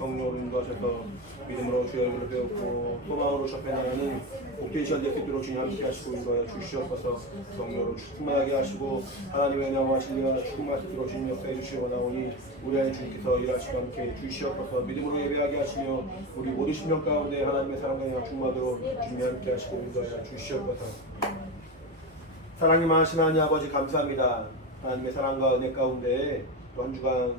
성령으로 인도하셔서 믿음으로 주의 얼굴을 배웠고 소망으로 접해 나가는 복된 시간 될 수 있도록 주님 함께 하시고 인도하여 주시옵소서. 성령으로 충만하게 하시고 하나님의 은혜와 진리가 충만할 수 있도록 주님 역사해 주시고 나오니 우리 안에 주님께서 일하시고 함께 주시옵소서. 믿음으로 예배하게 하시며 우리 모든 심령 가운데 하나님의 사랑과 영광 충만하도록 주님 함께 하시고 인도하여 주시옵소서. 사랑이 많으신 하나님 아버지 감사합니다. 하나님의 사랑과 은혜 가운데 또 한 주간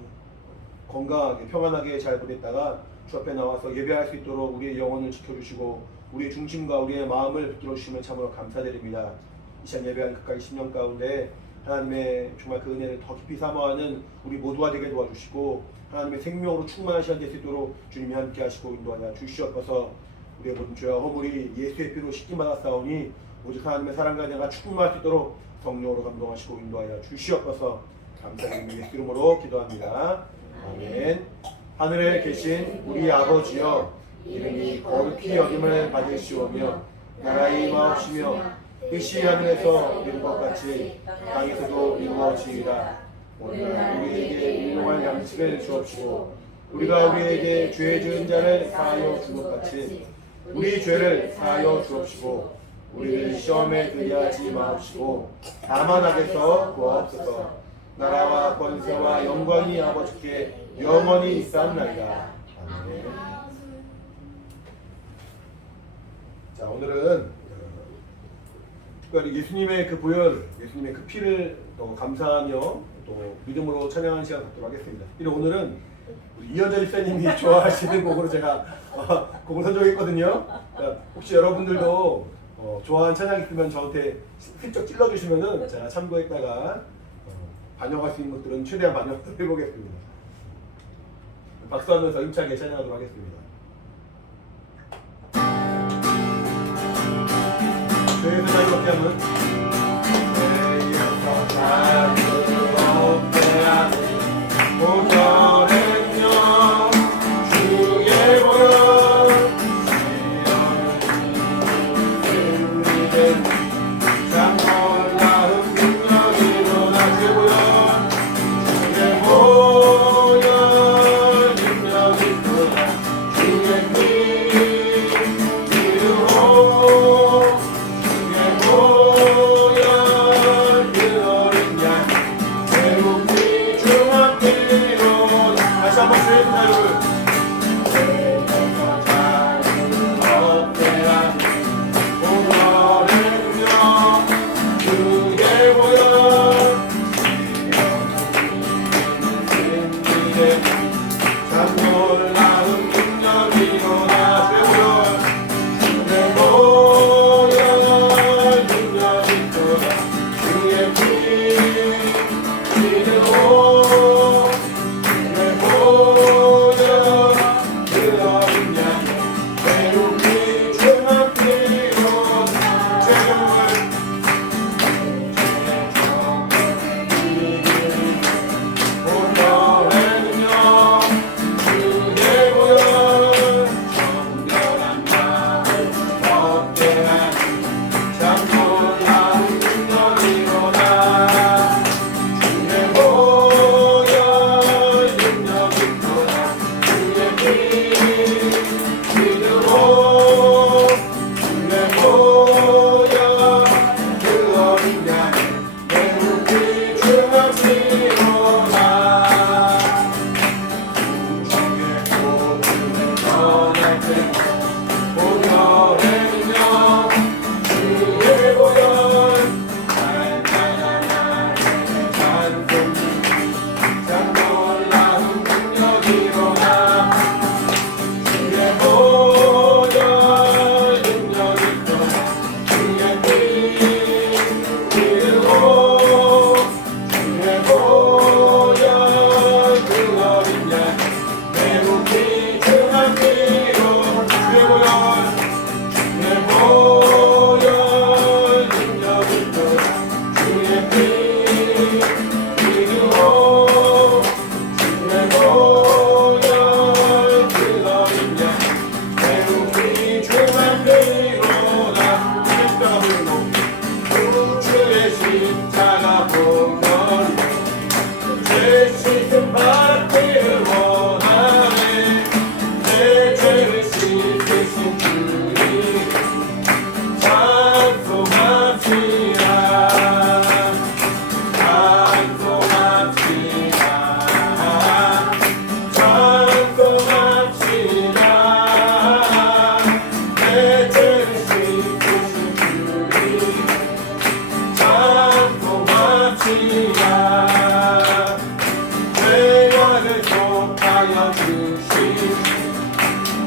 건강하게 평안하게 잘 보냈다가 주 앞에 나와서 예배할 수 있도록 우리의 영혼을 지켜주시고 우리의 중심과 우리의 마음을 붙들어 주시면 참으로 감사드립니다. 이 시간 예배할 끝까지 10년 가운데 하나님의 정말 그 은혜를 더 깊이 사모하는 우리 모두가 되게 도와주시고 하나님의 생명으로 충만한 시간 될 수 있도록 주님이 함께 하시고 인도하여 주시옵소서. 우리의 모든 죄와 허물이 예수의 피로 씻김받았사오니 오직 하나님의 사랑과 은혜가 충만할 수 있도록 성령으로 감동하시고 인도하여 주시옵소서. 감사드리며 예수 이름으로 기도합니다. 아멘. 하늘에 계신 우리 아버지여, 이름이 거룩히 여김을 받으시오며 나라의 임하옵시며 뜻이 하늘에서 이룬 것 같이 땅에서도 이루어지이다. 오늘 우리에게 일용할 양식을 주옵시고 우리가 우리에게 죄 지은 자를 사하여 준 것 같이 우리 죄를 사하여 주옵시고 우리를 시험에 들게 하지 마옵시고 다만 악에서 구하옵소서. 나라와 권세와 영광이 아버지께 영원히 있사옵나이다. 아멘. 자, 오늘은 특별히 예수님의 그 보혈, 예수님의 그 피를 또 감사하며 또 믿음으로 찬양하는 시간 갖도록 하겠습니다. 오늘은 이현재 집사님이 좋아하시는 곡으로 제가 곡을 선정했거든요. 그러니까 혹시 여러분들도 좋아하는 찬양 있으면 저한테 슬쩍 찔러주시면은 제가 참고했다가 반영할 수 있는 것들은 최대한 반영을 해보겠습니다. 박수하면서 힘차게 찬양하도록 하겠습니다. 네, 세상이 어떻게 하면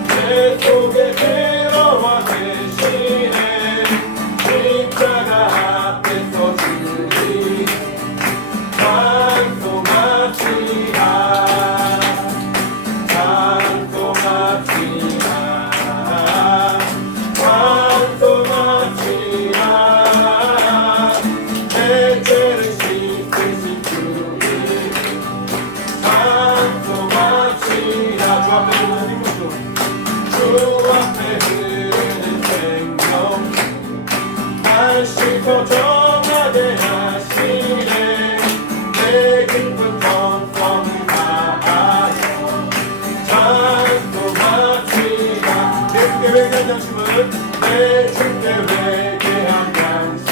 내 속에 들어와 계시네. 십자가 앞에서 주님 찬송합시다. 내 죄를 씻으신 주님 찬송합시다. 주 앞에 흐르는 생명 날 씻어 정하게 하시네. 내 깊은 정성을 다하여 찬송합시다. 내 주께 회개한 양심을 내 주께 회개한 양심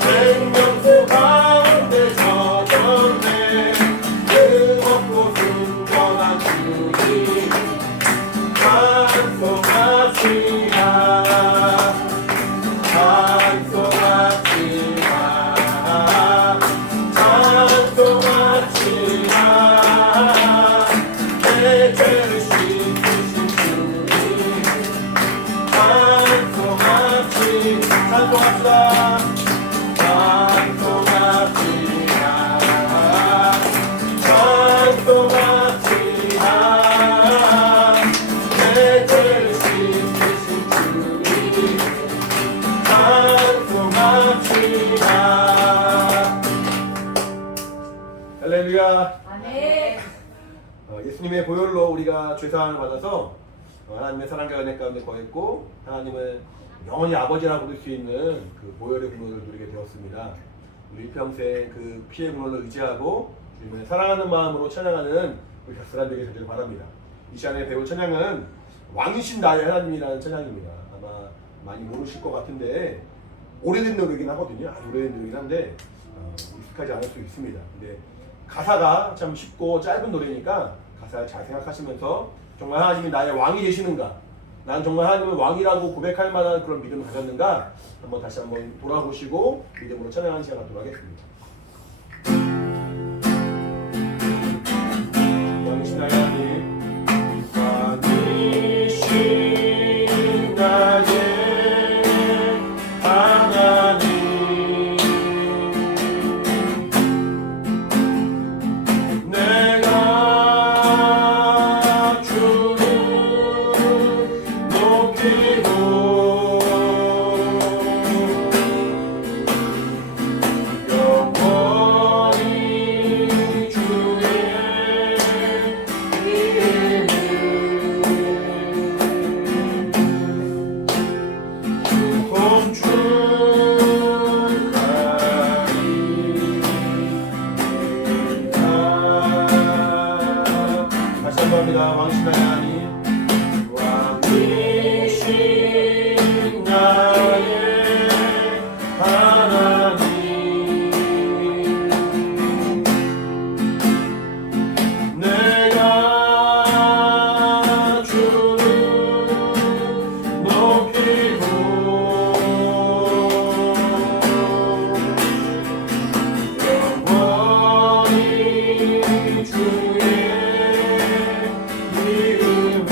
생명수 가운데 젖었네. 뜨겁고 순전한 주님 찬송합시다. 찬송합시다. 찬송합시다. 내 죄를 씻으신 주님 찬송합시다. 찬송합시다. 찬송합시다. 찬송합시다. 내 죄를 씻으신 주님 찬송합시다. 할렐루야. 아멘. 예수님의 보혈로 우리가 죄사함을 받아서 하나님의 사랑과 은혜 가운데 거했고 하나님을 영원히 아버지라 부를 수 있는 그 보혈의 근원을 누리게 되었습니다. 우리 평생 그 피의 근원을 의지하고 주님을 사랑하는 마음으로 찬양하는 우리 가스란 되게 되기를 바랍니다. 이 시간에 배울 찬양은 왕이신 나의 하나님이라는 찬양입니다. 아마 많이 모르실 것 같은데 오래된 노래긴 하거든요. 아주 오래된 노래긴 한데 익숙하지 않을 수 있습니다. 근데 가사가 참 쉽고 짧은 노래니까 가사를 잘 생각하시면서 정말 하나님이 나의 왕이 되시는가, 난 정말 하나님을 왕이라고 고백할 만한 그런 믿음을 가졌는가 한번 다시 한번 돌아보시고 믿음으로 찬양하는 시간 갖도록 하겠습니다. 왕이신 나의 하나님, 왕이신 나의 하나님, 내가 주를 높이고 영원히 주의 이름을 다시 한번 합니다. 왕이신 나의 하나님, 왕이신 나의 하나님, 내가 주를 높이고 영원히 주의 이름을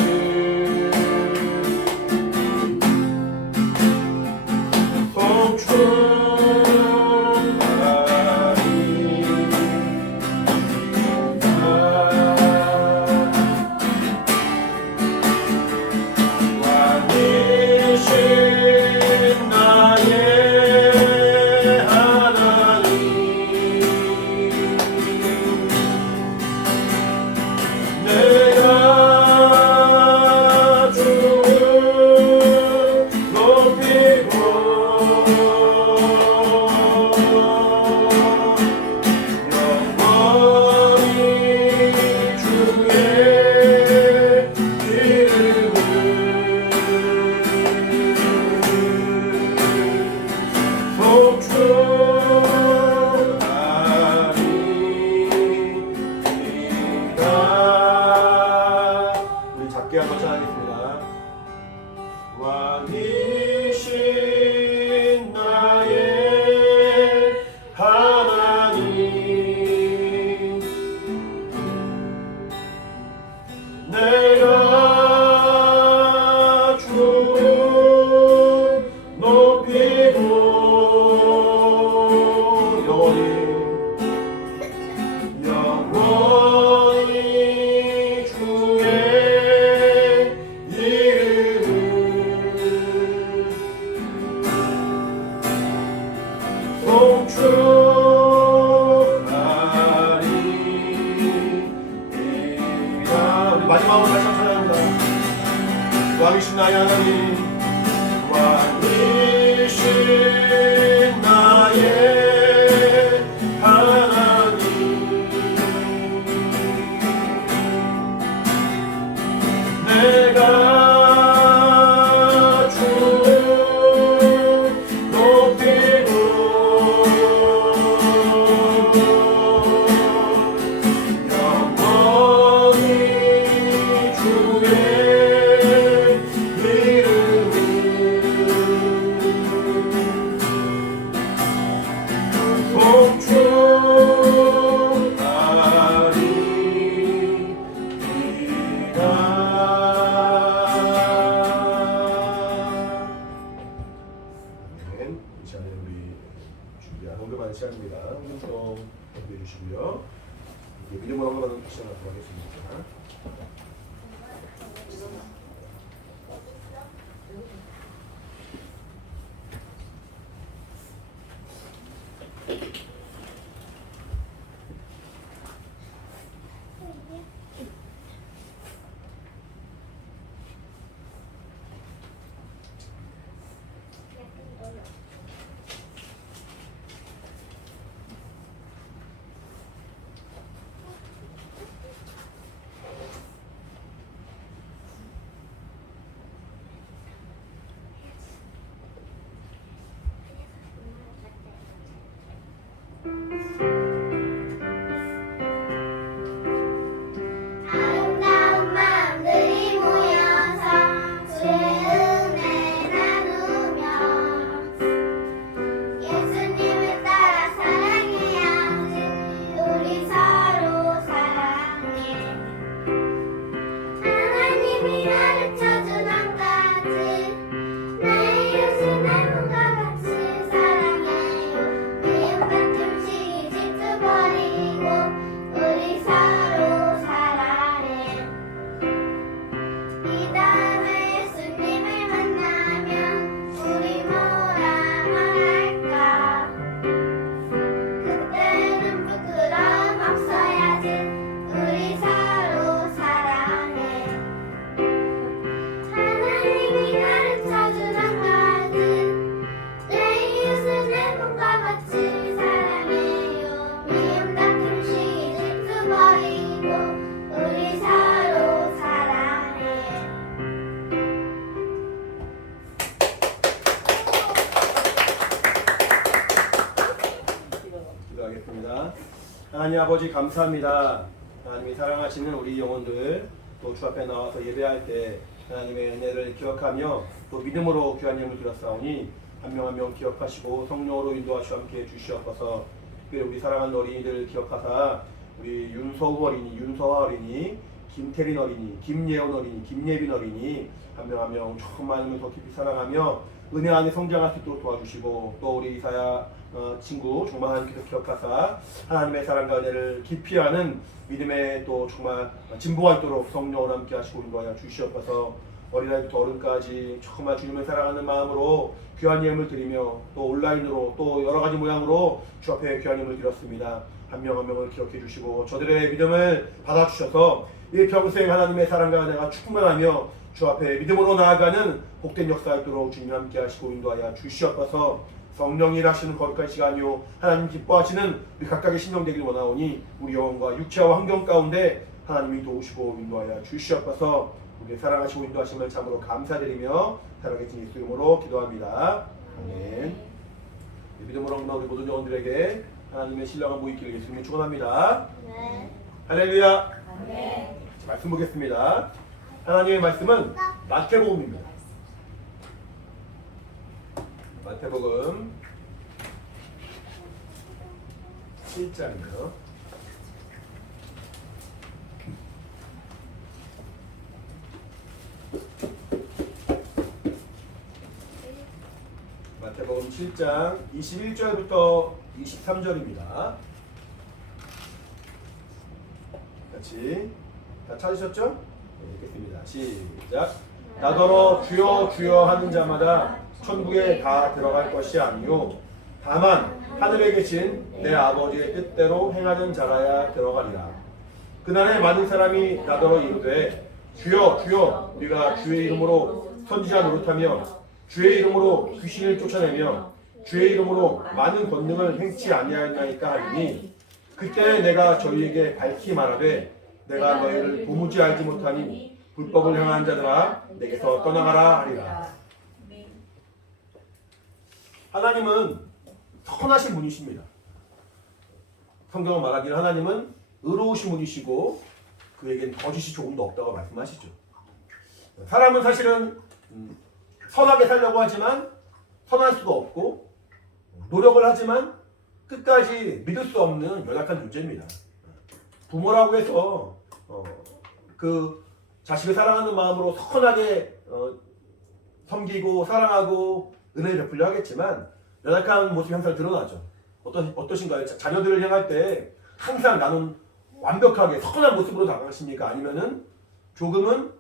내가 주를 높이고 영원히 주의 이름을 송축하리. 우리 마지막으로 다시 한번 찬양합니다. 왕이신 나의 하나님, 왕이신 나의 하나님, 내가 주를 높이고 영원히 주의 이 시간에 우리 준비한 헌금하는 시간입니다. 헌금 좀 준비해 주시고요. 믿음으로 헌금하는 시간을 하겠습니다. 아름다운 마음들이 모여서 주의 은혜 나누며 예수님을 따라 사랑해야지. 우리 서로 사랑해. 하나님이 가르쳐준 한 가지, 내 이웃을 내 몸과 같이 사랑해요. 미움 같은 시기 질투버리고 우리 서로 사랑해. 이 다음에 예수님을 만나면 우리 뭐라 말할까? 그때는 부끄러움 없어야지. 우리 서로 사랑해. 하나님이 가르쳐준 한 가지, 내 이웃을 내 몸과 같이 사랑해요. 미움 같은 시기 질투 버리고 우리 서로 사랑해. 기도하겠습니다. 하나님 아버지 감사합니다. 하나님이 사랑하시는 우리 영혼들 또 주 앞에 나와서 예배할 때 하나님의 은혜를 기억하며 또 믿음으로 귀한 예물 드렸사오니 한 명 한 명 기억하시고 성령으로 인도하시고 함께 해주시옵소서. 특별히 우리 사랑하는 어린이들 기억하사 우리 윤서우 어린이, 윤서화 어린이, 김태린 어린이, 김예원 어린이, 김예빈 어린이 한 명 한 명 정말 하나님을 더 깊이 사랑하며 은혜 안에 성장할 수 있도록 도와주시고 또 우리 이사야 친구 정말 하나님께서 기억하사 하나님의 사랑과 은혜를 깊이 아는 믿음의 또 정말 진보가 있도록 성령으로 함께 하시고 인도하여 주시옵소서. 어린아이부터 어른까지 정말 주님을 사랑하는 마음으로 귀한 예물 드리며 또 온라인으로 또 여러 가지 모양으로 주 앞에 귀한 예물 드렸습니다. 한 명 한 명을 기억해 주시고 저들의 믿음을 받아주셔서 일평생 하나님의 사랑과 은혜가 충만하며 주 앞에 믿음으로 나아가는 복된 역사 있도록 주님 함께 하시고 인도하여 주시옵소서. 성령이 일하시는 거룩한 시간이요 하나님 기뻐하시는 우리 각각의 신령 되기를 원하오니 우리 영혼과 육체와 환경 가운데 하나님이 도우시고 인도하여 주시옵소서. 우리 사랑하시고 인도하심을 참으로 감사드리며 살아계신 예수 이름으로 기도합니다. 아멘. 믿음으로 얻는 우리 모든 영혼들에게 하나님의 신령한 모이기를 예수님이 축원합니다. 네. 할렐루야. 네. 말씀 보겠습니다. 하나님의 말씀은 마태복음입니다. 마태복음 7장이요. 마태복음 7장 21절부터 23절입니다. 같이 다 찾으셨죠? 네, 읽겠습니다. 시작. 나더러 주여 주여 하는 자마다 천국에 다 들어갈 것이 아니요 다만 하늘에 계신 내 아버지의 뜻대로 행하는 자라야 들어가리라. 그날에 많은 사람이 나더러 이르되 주여 주여 우리가 주의 이름으로 선지자 노릇하며 주의 이름으로 귀신을 쫓아내며 주의 이름으로 많은 권능을 행치 아니하였나이까 하리니 그때 내가 저희에게 밝히 말하되 내가 너희를 도무지 알지 못하니 불법을 행하는 자들아 내게서 떠나가라 하리라. 하나님은 선하신 분이십니다. 성경은 말하기를 하나님은 의로우신 분이시고 그에겐 거짓이 조금도 없다고 말씀하시죠. 사람은 사실은 선하게 살려고 하지만 선할 수가 없고 노력을 하지만 끝까지 믿을 수 없는 연약한 존재입니다. 부모라고 해서 그 자식을 사랑하는 마음으로 선하게 섬기고 사랑하고 은혜를 베풀려 하겠지만 연약한 모습이 항상 드러나죠. 어떠신가요? 자녀들을 향할 때 항상 나는 완벽하게 선한 모습으로 다가가십니까? 아니면은 조금은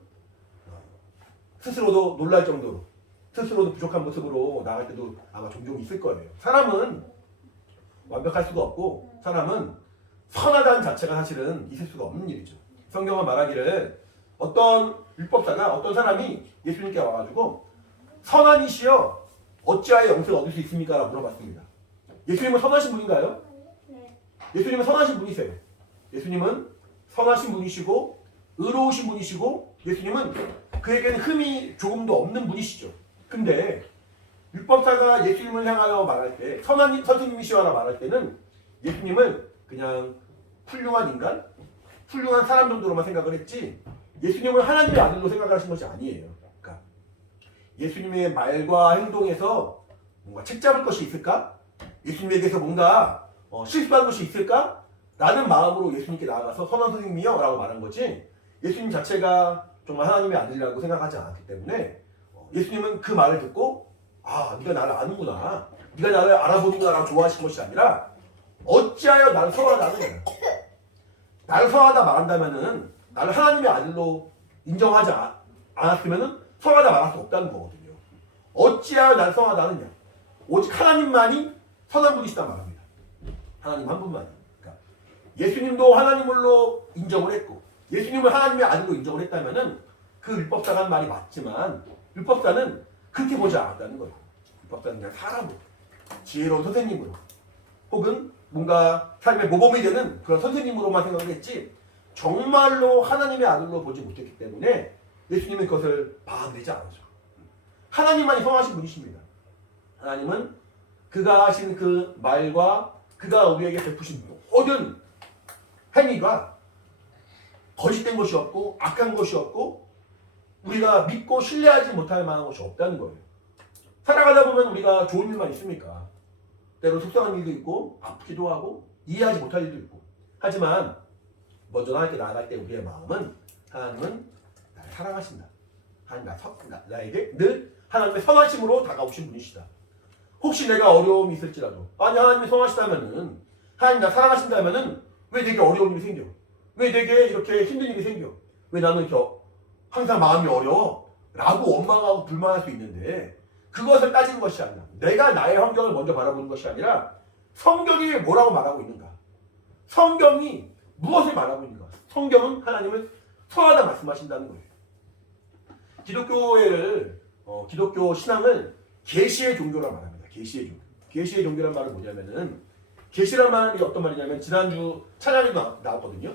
스스로도 놀랄 정도로 스스로도 부족한 모습으로 나갈 때도 아마 종종 있을 거예요. 사람은 완벽할 수가 없고 사람은 선하다는 자체가 사실은 있을 수가 없는 일이죠. 성경은 말하기를 어떤 율법사가 어떤 사람이 예수님께 와가지고 선한 이시여 어찌하여 영생을 얻을 수 있습니까? 라고 물어봤습니다. 예수님은 선하신 분인가요? 네. 예수님은 선하신 분이세요. 예수님은 선하신 분이시고 의로우신 분이시고 예수님은 그에게는 흠이 조금도 없는 분이시죠. 근데 율법사가 예수님을 향하여 말할 때 선한 선생님이시오라 말할 때는 예수님을 그냥 훌륭한 인간, 훌륭한 사람 정도로만 생각을 했지 예수님을 하나님의 아들로 생각하신 것이 아니에요. 그러니까 예수님의 말과 행동에서 뭔가 책잡을 것이 있을까? 예수님에게서 뭔가 실수한 것이 있을까? 라는 마음으로 예수님께 나아가서 선한 선생님이요 라고 말한 거지 예수님 자체가 정말 하나님의 아들이라고 생각하지 않았기 때문에 예수님은 그 말을 듣고 아 네가 나를 아는구나 네가 나를 알아보는구나 라고 좋아하신 것이 아니라 어찌하여 나를 선하다 하는 거야. 나를 선하다 말한다면은 나를 하나님의 아들로 인정하지 않았으면은 선하다 말할 수 없다는 거거든요. 어찌하여 나를 선하다 하느냐. 오직 하나님만이 선한 분이시다 말합니다. 하나님 한 분만이. 그러니까 예수님도 하나님으로 인정을 했고 예수님을 하나님의 아들로 인정을 했다면은 그 율법사가 한 말이 맞지만 율법사는 그렇게 보지 않았다는 거예요. 율법사는 그냥 사람으로 지혜로운 선생님으로 혹은 뭔가 삶의 모범이 되는 그런 선생님으로만 생각을 했지 정말로 하나님의 아들로 보지 못했기 때문에 예수님은 그것을 받아들이지 않았죠. 하나님만이 선하신 분이십니다. 하나님은 그가 하신 그 말과 그가 우리에게 베푸신 모든 행위가 거짓된 것이 없고 악한 것이 없고 우리가 믿고 신뢰하지 못할 만한 것이 없다는 거예요. 살아가다 보면 우리가 좋은 일만 있습니까? 때로 속상한 일도 있고 아프기도 하고 이해하지 못할 일도 있고 하지만 먼저 하나님께 나아갈 때 우리의 마음은 하나님은 나를 사랑하신다. 하나님 나에게 늘 하나님의 선하심으로 다가오신 분이시다. 혹시 내가 어려움이 있을지라도 아니 하나님이 선하시다면은 하나님 나 사랑하신다면은 왜 내게 어려운 일이 생겨? 왜 내게 이렇게 힘든 일이 생겨? 왜 나는 항상 마음이 어려워? 라고 원망하고 불만할 수 있는데 그것을 따지는 것이 아니라 내가 나의 환경을 먼저 바라보는 것이 아니라 성경이 뭐라고 말하고 있는가? 성경이 무엇을 말하고 있는가? 성경은 하나님을 선하다 말씀하신다는 거예요. 기독교 신앙을 계시의 종교라 말합니다. 계시의 종교. 계시의 종교란 말은 뭐냐면은 계시란 말이 어떤 말이냐면 지난주 찬양에도 나왔거든요.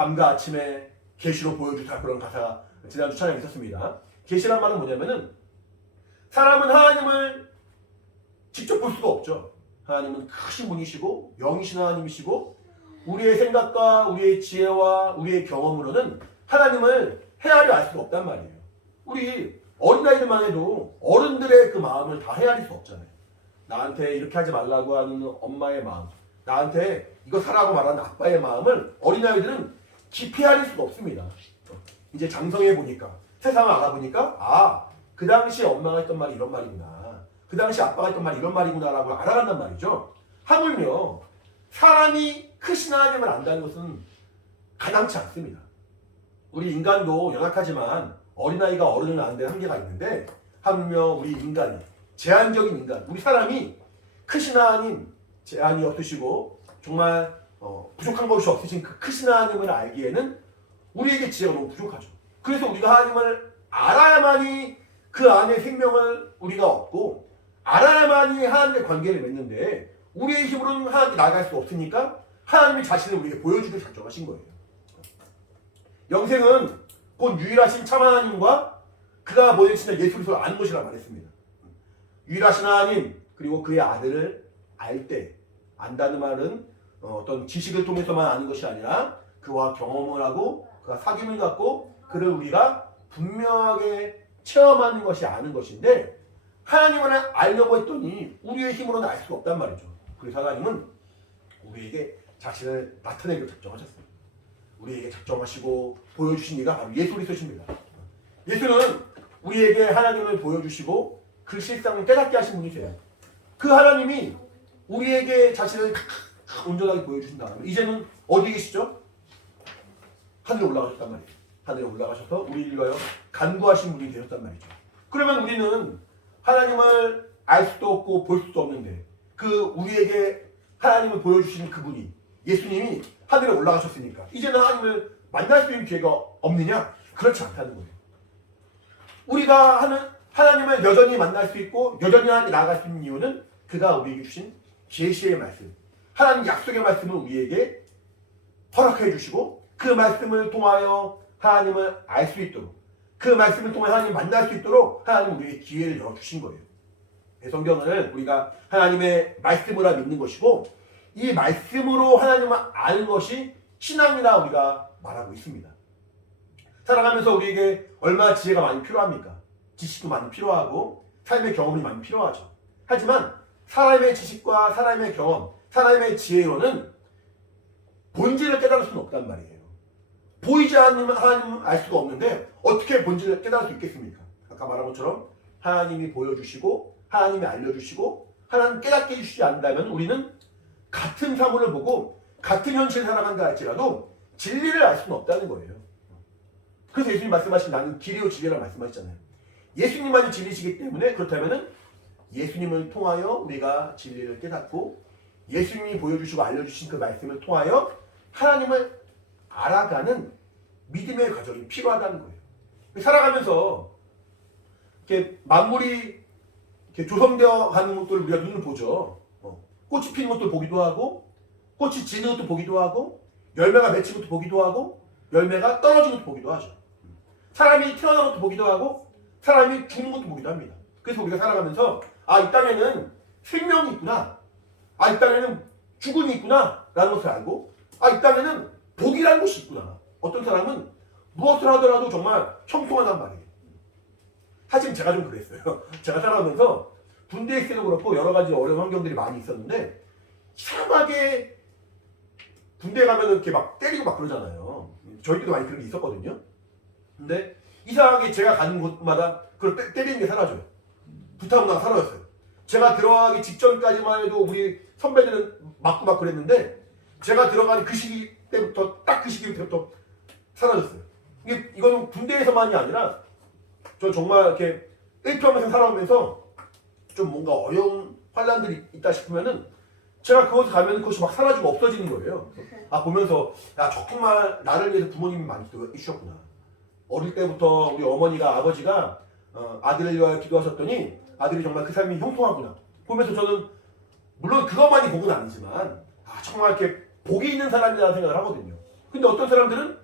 밤과 아침에 계시로 보여주다 그런 가사가 지난주 찬양에 있었습니다. 계시란 말은 뭐냐면은 사람은 하나님을 직접 볼 수가 없죠. 하나님은 크신 분이시고 영이신 하나님이시고 우리의 생각과 우리의 지혜와 우리의 경험으로는 하나님을 헤아려 알 수가 없단 말이에요. 우리 어린아이들만 해도 어른들의 그 마음을 다 헤아릴 수 없잖아요. 나한테 이렇게 하지 말라고 하는 엄마의 마음, 나한테 이거 사라고 말하는 아빠의 마음을 어린아이들은 깊이 헤아릴 수가 없습니다. 이제 장성해 보니까 세상을 알아보니까 그 당시에 엄마가 했던 말이 이런 말이구나. 그 당시 아빠가 했던 말이 이런 말이구나라고 알아간단 말이죠. 하물며 사람이 크신 하나님을 안다는 것은 가당치 않습니다. 우리 인간도 연약하지만 어린아이가 어른을 아는 데 한계가 있는데 하물며 우리 인간이 제한적인 인간, 우리 사람이 크신 하나님 제한이 없으시고 정말 부족한 것이 없으신 그 크신 하나님을 알기에는 우리에게 지혜가 너무 부족하죠. 그래서 우리가 하나님을 알아야만이 그 안에 생명을 우리가 얻고 알아야만이 하나님의 관계를 맺는데 우리의 힘으로는 하나님께 나아갈 수 없으니까 하나님의 자신을 우리에게 보여주기를 작정하신 거예요. 영생은 곧 유일하신 참 하나님과 그가 보내신 예수 그리스도를 아는 것이라 말했습니다. 유일하신 하나님 그리고 그의 아들을 알 때, 안다는 말은 어떤 지식을 통해서만 아는 것이 아니라 그와 경험을 하고 그가 사귐을 갖고 그를 우리가 분명하게 체험하는 것이 아는 것인데 하나님을 알려고 했더니 우리의 힘으로는 알 수가 없단 말이죠. 그래서 하나님은 우리에게 자신을 나타내기로 작정하셨습니다. 우리에게 작정하시고 보여주신 이가 바로 예수 그리스도십니다. 예수는 우리에게 하나님을 보여주시고 그 실상을 깨닫게 하신 분이세요. 그 하나님이 우리에게 자신을 온전하게 보여주신 다음에 이제는 어디 계시죠? 하늘에 올라가셨단 말이에요. 하늘에 올라가셔서 우리를 위하여 간구하신 분이 되셨단 말이죠. 그러면 우리는 하나님을 알 수도 없고 볼 수도 없는데 그 우리에게 하나님을 보여주신 그분이 예수님이 하늘에 올라가셨으니까 이제는 하나님을 만날 수 있는 기회가 없느냐? 그렇지 않다는 거예요. 우리가 하나님을 여전히 만날 수 있고 여전히 하나님께 나아갈 수 있는 이유는 그가 우리에게 주신 계시의 말씀, 하나님 약속의 말씀을 우리에게 허락해 주시고 그 말씀을 통하여 하나님을 알 수 있도록 그 말씀을 통해 하나님을 만날 수 있도록 하나님 우리에게 기회를 열어주신 거예요. 성경을 우리가 하나님의 말씀으로 믿는 것이고 이 말씀으로 하나님을 아는 것이 신앙이라 우리가 말하고 있습니다. 살아가면서 우리에게 얼마나 지혜가 많이 필요합니까? 지식도 많이 필요하고 삶의 경험이 많이 필요하죠. 하지만 사람의 지식과 사람의 경험, 사람의 지혜로는 본질을 깨달을 수는 없단 말이에요. 보이지 않는 하나님은 알 수가 없는데 어떻게 본질을 깨달을 수 있겠습니까? 아까 말한 것처럼 하나님이 보여주시고 하나님이 알려주시고 하나님 깨닫게 해주시지 않는다면 우리는 같은 사물을 보고 같은 현실을 살아간다 할지라도 진리를 알 수는 없다는 거예요. 그래서 예수님 말씀하신 나는 길이요 진리라고 말씀하셨잖아요. 예수님만이 진리시기 때문에 그렇다면 예수님을 통하여 우리가 진리를 깨닫고 예수님이 보여주시고 알려주신 그 말씀을 통하여 하나님을 알아가는 믿음의 과정이 필요하다는 거예요. 살아가면서 이렇게 만물이 이렇게 조성되어 가는 것들을 우리가 눈을 보죠. 꽃이 피는 것도 보기도 하고 꽃이 지는 것도 보기도 하고 열매가 맺힌 것도 보기도 하고 열매가 떨어진 것도 보기도 하죠. 사람이 태어난 것도 보기도 하고 사람이 죽는 것도 보기도 합니다. 그래서 우리가 살아가면서 이 땅에는 생명이 있구나, 이 땅에는 죽음이 있구나 라는 것을 알고 이 땅에는 복이라는 것이 있구나. 어떤 사람은 무엇을 하더라도 정말 형통하단 말이에요. 사실 제가 좀 그랬어요. 제가 살아가면서 군대에 있을 때도 그렇고 여러 가지 어려운 환경들이 많이 있었는데 이상하게 군대에 가면은 이렇게 막 때리고 막 그러잖아요. 저희도 많이 그런 게 있었거든요. 근데 이상하게 제가 가는 곳마다 그걸 때리는 게 사라져요. 부탁문화가 사라졌어요. 제가 들어가기 직전까지만 해도 우리 선배들은 맞고 막 그랬는데 제가 들어가는 그 시기 때부터 딱 그 시기부터 사라졌어요. 이거는 군대에서만이 아니라 저 정말 이렇게 일평생 살아오면서 좀 뭔가 어려운 환란들이 있다 싶으면은 제가 그곳에 가면 그것이 막 사라지고 없어지는 거예요. 보면서 정말 나를 위해서 부모님이 많이 해주셨구나. 어릴 때부터 우리 어머니가 아버지가 아들을 위하여 기도하셨더니 아들이 정말 그 삶이 형통하구나 보면서 저는 물론 그것만이 복은 아니지만 정말 이렇게 복이 있는 사람이라는 생각을 하거든요. 근데 어떤 사람들은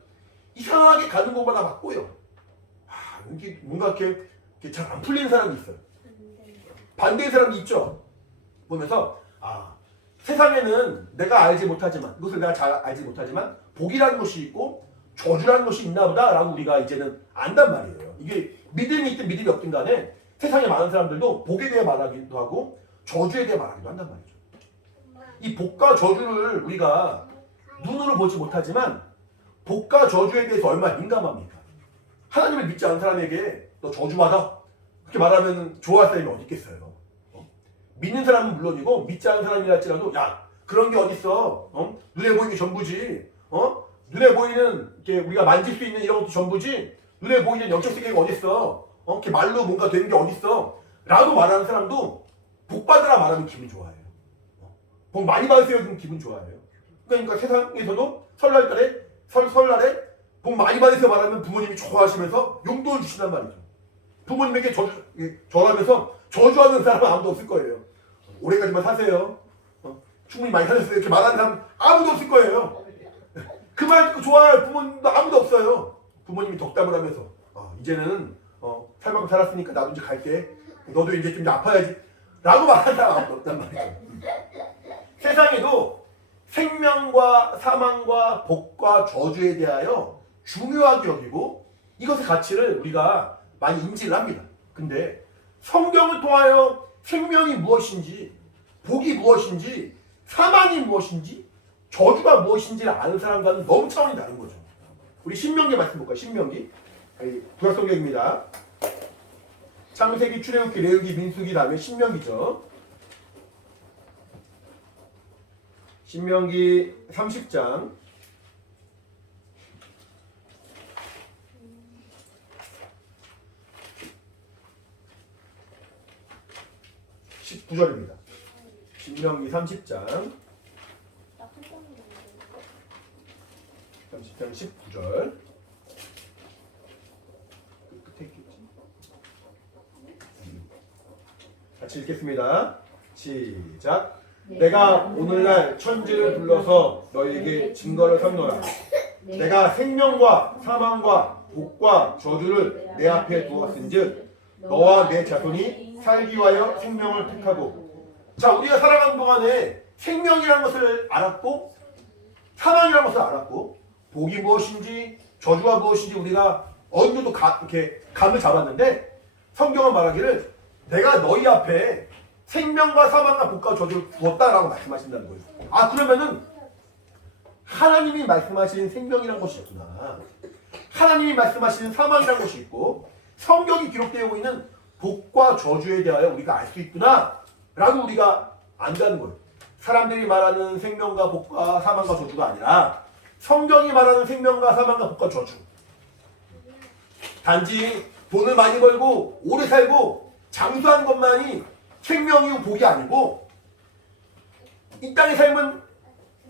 이상하게 가는 곳마다 막 꼬여. 이게 뭔가 이렇게 잘 안 풀리는 사람이 있어요. 반대의 사람이 있죠. 보면서 세상에는 내가 알지 못하지만 이것을 내가 잘 알지 못하지만 복이라는 것이 있고 저주라는 것이 있나 보다 라고 우리가 이제는 안단 말이에요. 이게 믿음이 있든 믿음이 없든 간에 세상에 많은 사람들도 복에 대해 말하기도 하고 저주에 대해 말하기도 한단 말이죠. 이 복과 저주를 우리가 눈으로 보지 못하지만 복과 저주에 대해서 얼마나 민감합니까? 하나님을 믿지 않은 사람에게 너 저주받아 그렇게 말하면 좋아할 사람이 어디 있겠어요? 믿는 사람은 물론이고 믿지 않는 사람이라 할지라도 야 그런 게 어딨어? 눈에 보이는 게 전부지. 눈에 보이는 이렇게 우리가 만질 수 있는 이런 것도 전부지. 눈에 보이는 영적 세계가 어딨어? 이렇게 말로 뭔가 되는 게 어딨어? 라고 말하는 사람도 복 받으라 말하면 기분 좋아해요. 복 많이 받으세요 그럼 기분 좋아해요. 그러니까 세상에서도 설날에 복 많이 받으세요 말하면 부모님이 좋아하시면서 용돈을 주신단 말이죠. 부모님에게 절하면서 저주하는 사람은 아무도 없을 거예요. 올해까지만 사세요. 충분히 많이 사셨어요. 이렇게 말하는 사람 아무도 없을 거예요. 그 말 듣고 좋아할 부모님도 아무도 없어요. 부모님이 덕담을 하면서 이제는 살 만큼 살았으니까 나도 이제 갈게. 너도 이제 좀 아파야지. 라고 말하는 사람 아무도 없단 말이죠. 세상에도 생명과 사망과 복과 저주에 대하여 중요하게 여기고 이것의 가치를 우리가 많이 인지를 합니다. 근데 성경을 통하여 생명이 무엇인지 복이 무엇인지 사망이 무엇인지 저주가 무엇인지를 아는 사람과는 너무 차원이 다른 거죠. 우리 신명기 말씀 볼까요? 신명기 구약성경입니다. 창세기, 출애굽기, 레위기, 민수기 다음에 신명기죠. 신명기 30장 19절입니다. 신명기 30장 19절 끝에 있겠지? 같이 읽겠습니다. 시작. 내가 오늘날 천지를 불러서 너희에게 증거를 삼노라. 내가 생명과 사망과 복과 저주를 내 앞에 두었은즉 너와 내 자손이 살기 위하여 생명을 택하고. 자, 우리가 살아가는 동안에 생명이라는 것을 알았고 사망이라는 것을 알았고 복이 무엇인지 저주가 무엇인지 우리가 어느 정도 이렇게 감을 잡았는데 성경은 말하기를 내가 너희 앞에 생명과 사망과 복과 저주를 두었다라고 말씀하신다는 거예요. 그러면은 하나님이 말씀하신 생명이라는 것이 있구나. 하나님이 말씀하시는 사망이라는 것이 있고 성경이 기록되어 있는 복과 저주에 대하여 우리가 알 수 있구나 라고 우리가 안다는 거예요. 사람들이 말하는 생명과 복과 사망과 저주가 아니라 성경이 말하는 생명과 사망과 복과 저주. 단지 돈을 많이 벌고 오래 살고 장수하는 것만이 생명이고 복이 아니고 이 땅의 삶은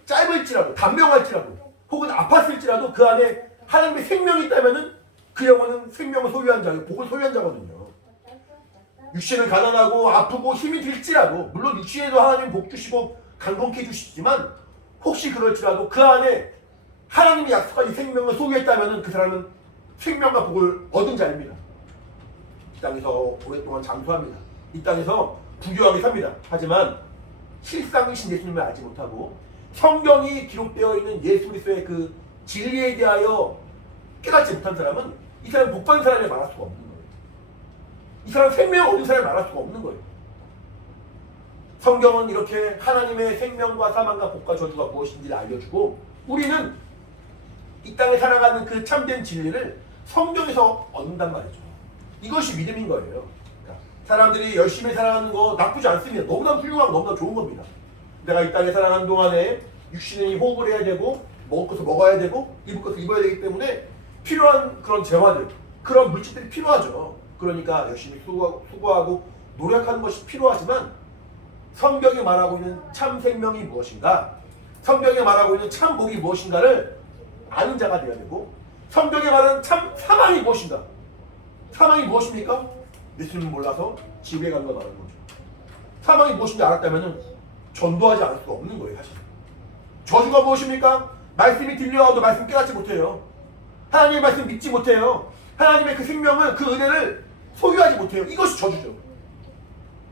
짧을지라도 단명할지라도 혹은 아팠을지라도 그 안에 하나님의 생명이 있다면은 그 영혼은 생명을 소유한 자예요. 복을 소유한 자거든요. 육신은 가난하고 아프고 힘이 들지라도 물론 육신에도 하나님 복 주시고 강건케 해주시지만 혹시 그럴지라도 그 안에 하나님이 약속한 이 생명을 소유했다면 그 사람은 생명과 복을 얻은 자입니다. 이 땅에서 오랫동안 장수합니다. 이 땅에서 부유하게 삽니다. 하지만 실상이신 예수님을 알지 못하고 성경이 기록되어 있는 예수 그리스도의 그 진리에 대하여 깨닫지 못한 사람은 이 사람은 복받은 사람이 말할 수가 없는 거예요. 이 사람은 생명을 얻은 사람이 말할 수가 없는 거예요. 성경은 이렇게 하나님의 생명과 사망과 복과 저주가 무엇인지를 알려주고 우리는 이 땅에 살아가는 그 참된 진리를 성경에서 얻는단 말이죠. 이것이 믿음인 거예요. 그러니까 사람들이 열심히 살아가는 거 나쁘지 않습니다. 너무나 훌륭하고 너무나 좋은 겁니다. 내가 이 땅에 살아가는 동안에 육신이 호흡을 해야 되고 먹을 것을 먹어야 되고 입을 것을 입어야 되기 때문에 필요한 그런 재화들, 그런 물질들이 필요하죠. 그러니까 열심히 수고하고 노력하는 것이 필요하지만 성경이 말하고 있는 참 생명이 무엇인가, 성경이 말하고 있는 참 복이 무엇인가를 아는 자가 되어야 되고 성경이 말하는 참 사망이 무엇인가, 사망이 무엇입니까? 예수님을 몰라서 지옥에 가는 걸 말하는 거죠. 사망이 무엇인지 알았다면 전도하지 않을 수 없는 거예요. 사실 저주가 무엇입니까? 말씀이 들려와도 말씀 깨닫지 못해요. 하나님의 말씀 믿지 못해요. 하나님의 그 생명을, 그 은혜를 소유하지 못해요. 이것이 저주죠.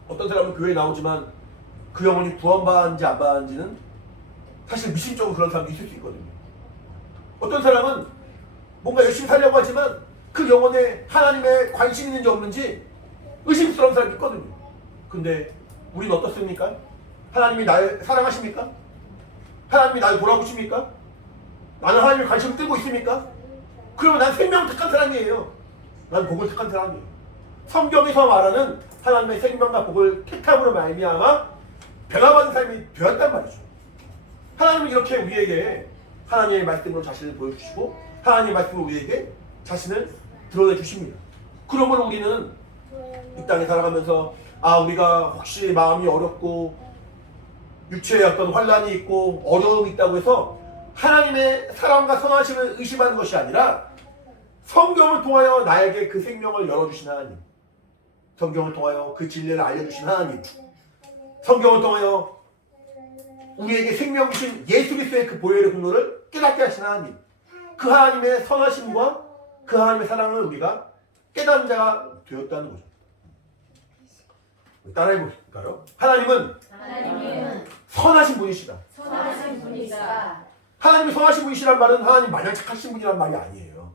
어떤 사람은 교회에 나오지만 그 영혼이 구원받았는지 안 받았는지는 사실 미심적으로 그런 사람도 있을 수 있거든요. 어떤 사람은 뭔가 열심히 살려고 하지만 그 영혼에 하나님의 관심이 있는지 없는지 의심스러운 사람이 있거든요. 근데 우리는 어떻습니까? 하나님이 나를 사랑하십니까? 하나님이 나를 돌아보십니까? 나는 하나님의 관심을 뜨고 있습니까? 그러면 난 생명을 택한 사람이에요. 난 복을 택한 사람이에요. 성경에서 말하는 하나님의 생명과 복을 택함으로 말미암아 변화받은 삶이 되었단 말이죠. 하나님은 이렇게 우리에게 하나님의 말씀으로 자신을 보여주시고 하나님의 말씀으로 우리에게 자신을 드러내 주십니다. 그러므로 우리는 이 땅에 살아가면서 우리가 혹시 마음이 어렵고 육체에 어떤 환란이 있고 어려움이 있다고 해서 하나님의 사랑과 선하심을 의심하는 것이 아니라 성경을 통하여 나에게 그 생명을 열어주신 하나님, 성경을 통하여 그 진리를 알려주신 하나님, 성경을 통하여 우리에게 생명 주신 예수 그리스도의 그 보혈의 공로를 깨닫게 하신 하나님, 그 하나님의 선하심과 그 하나님의 사랑을 우리가 깨닫는 자가 되었다는 거죠. 따라해 볼까요? 하나님은 선하신 분이시다. 선하신 분이시다. 하나님이 선하신 분이시란 말은 하나님 마냥 착하신 분이란 말이 아니에요.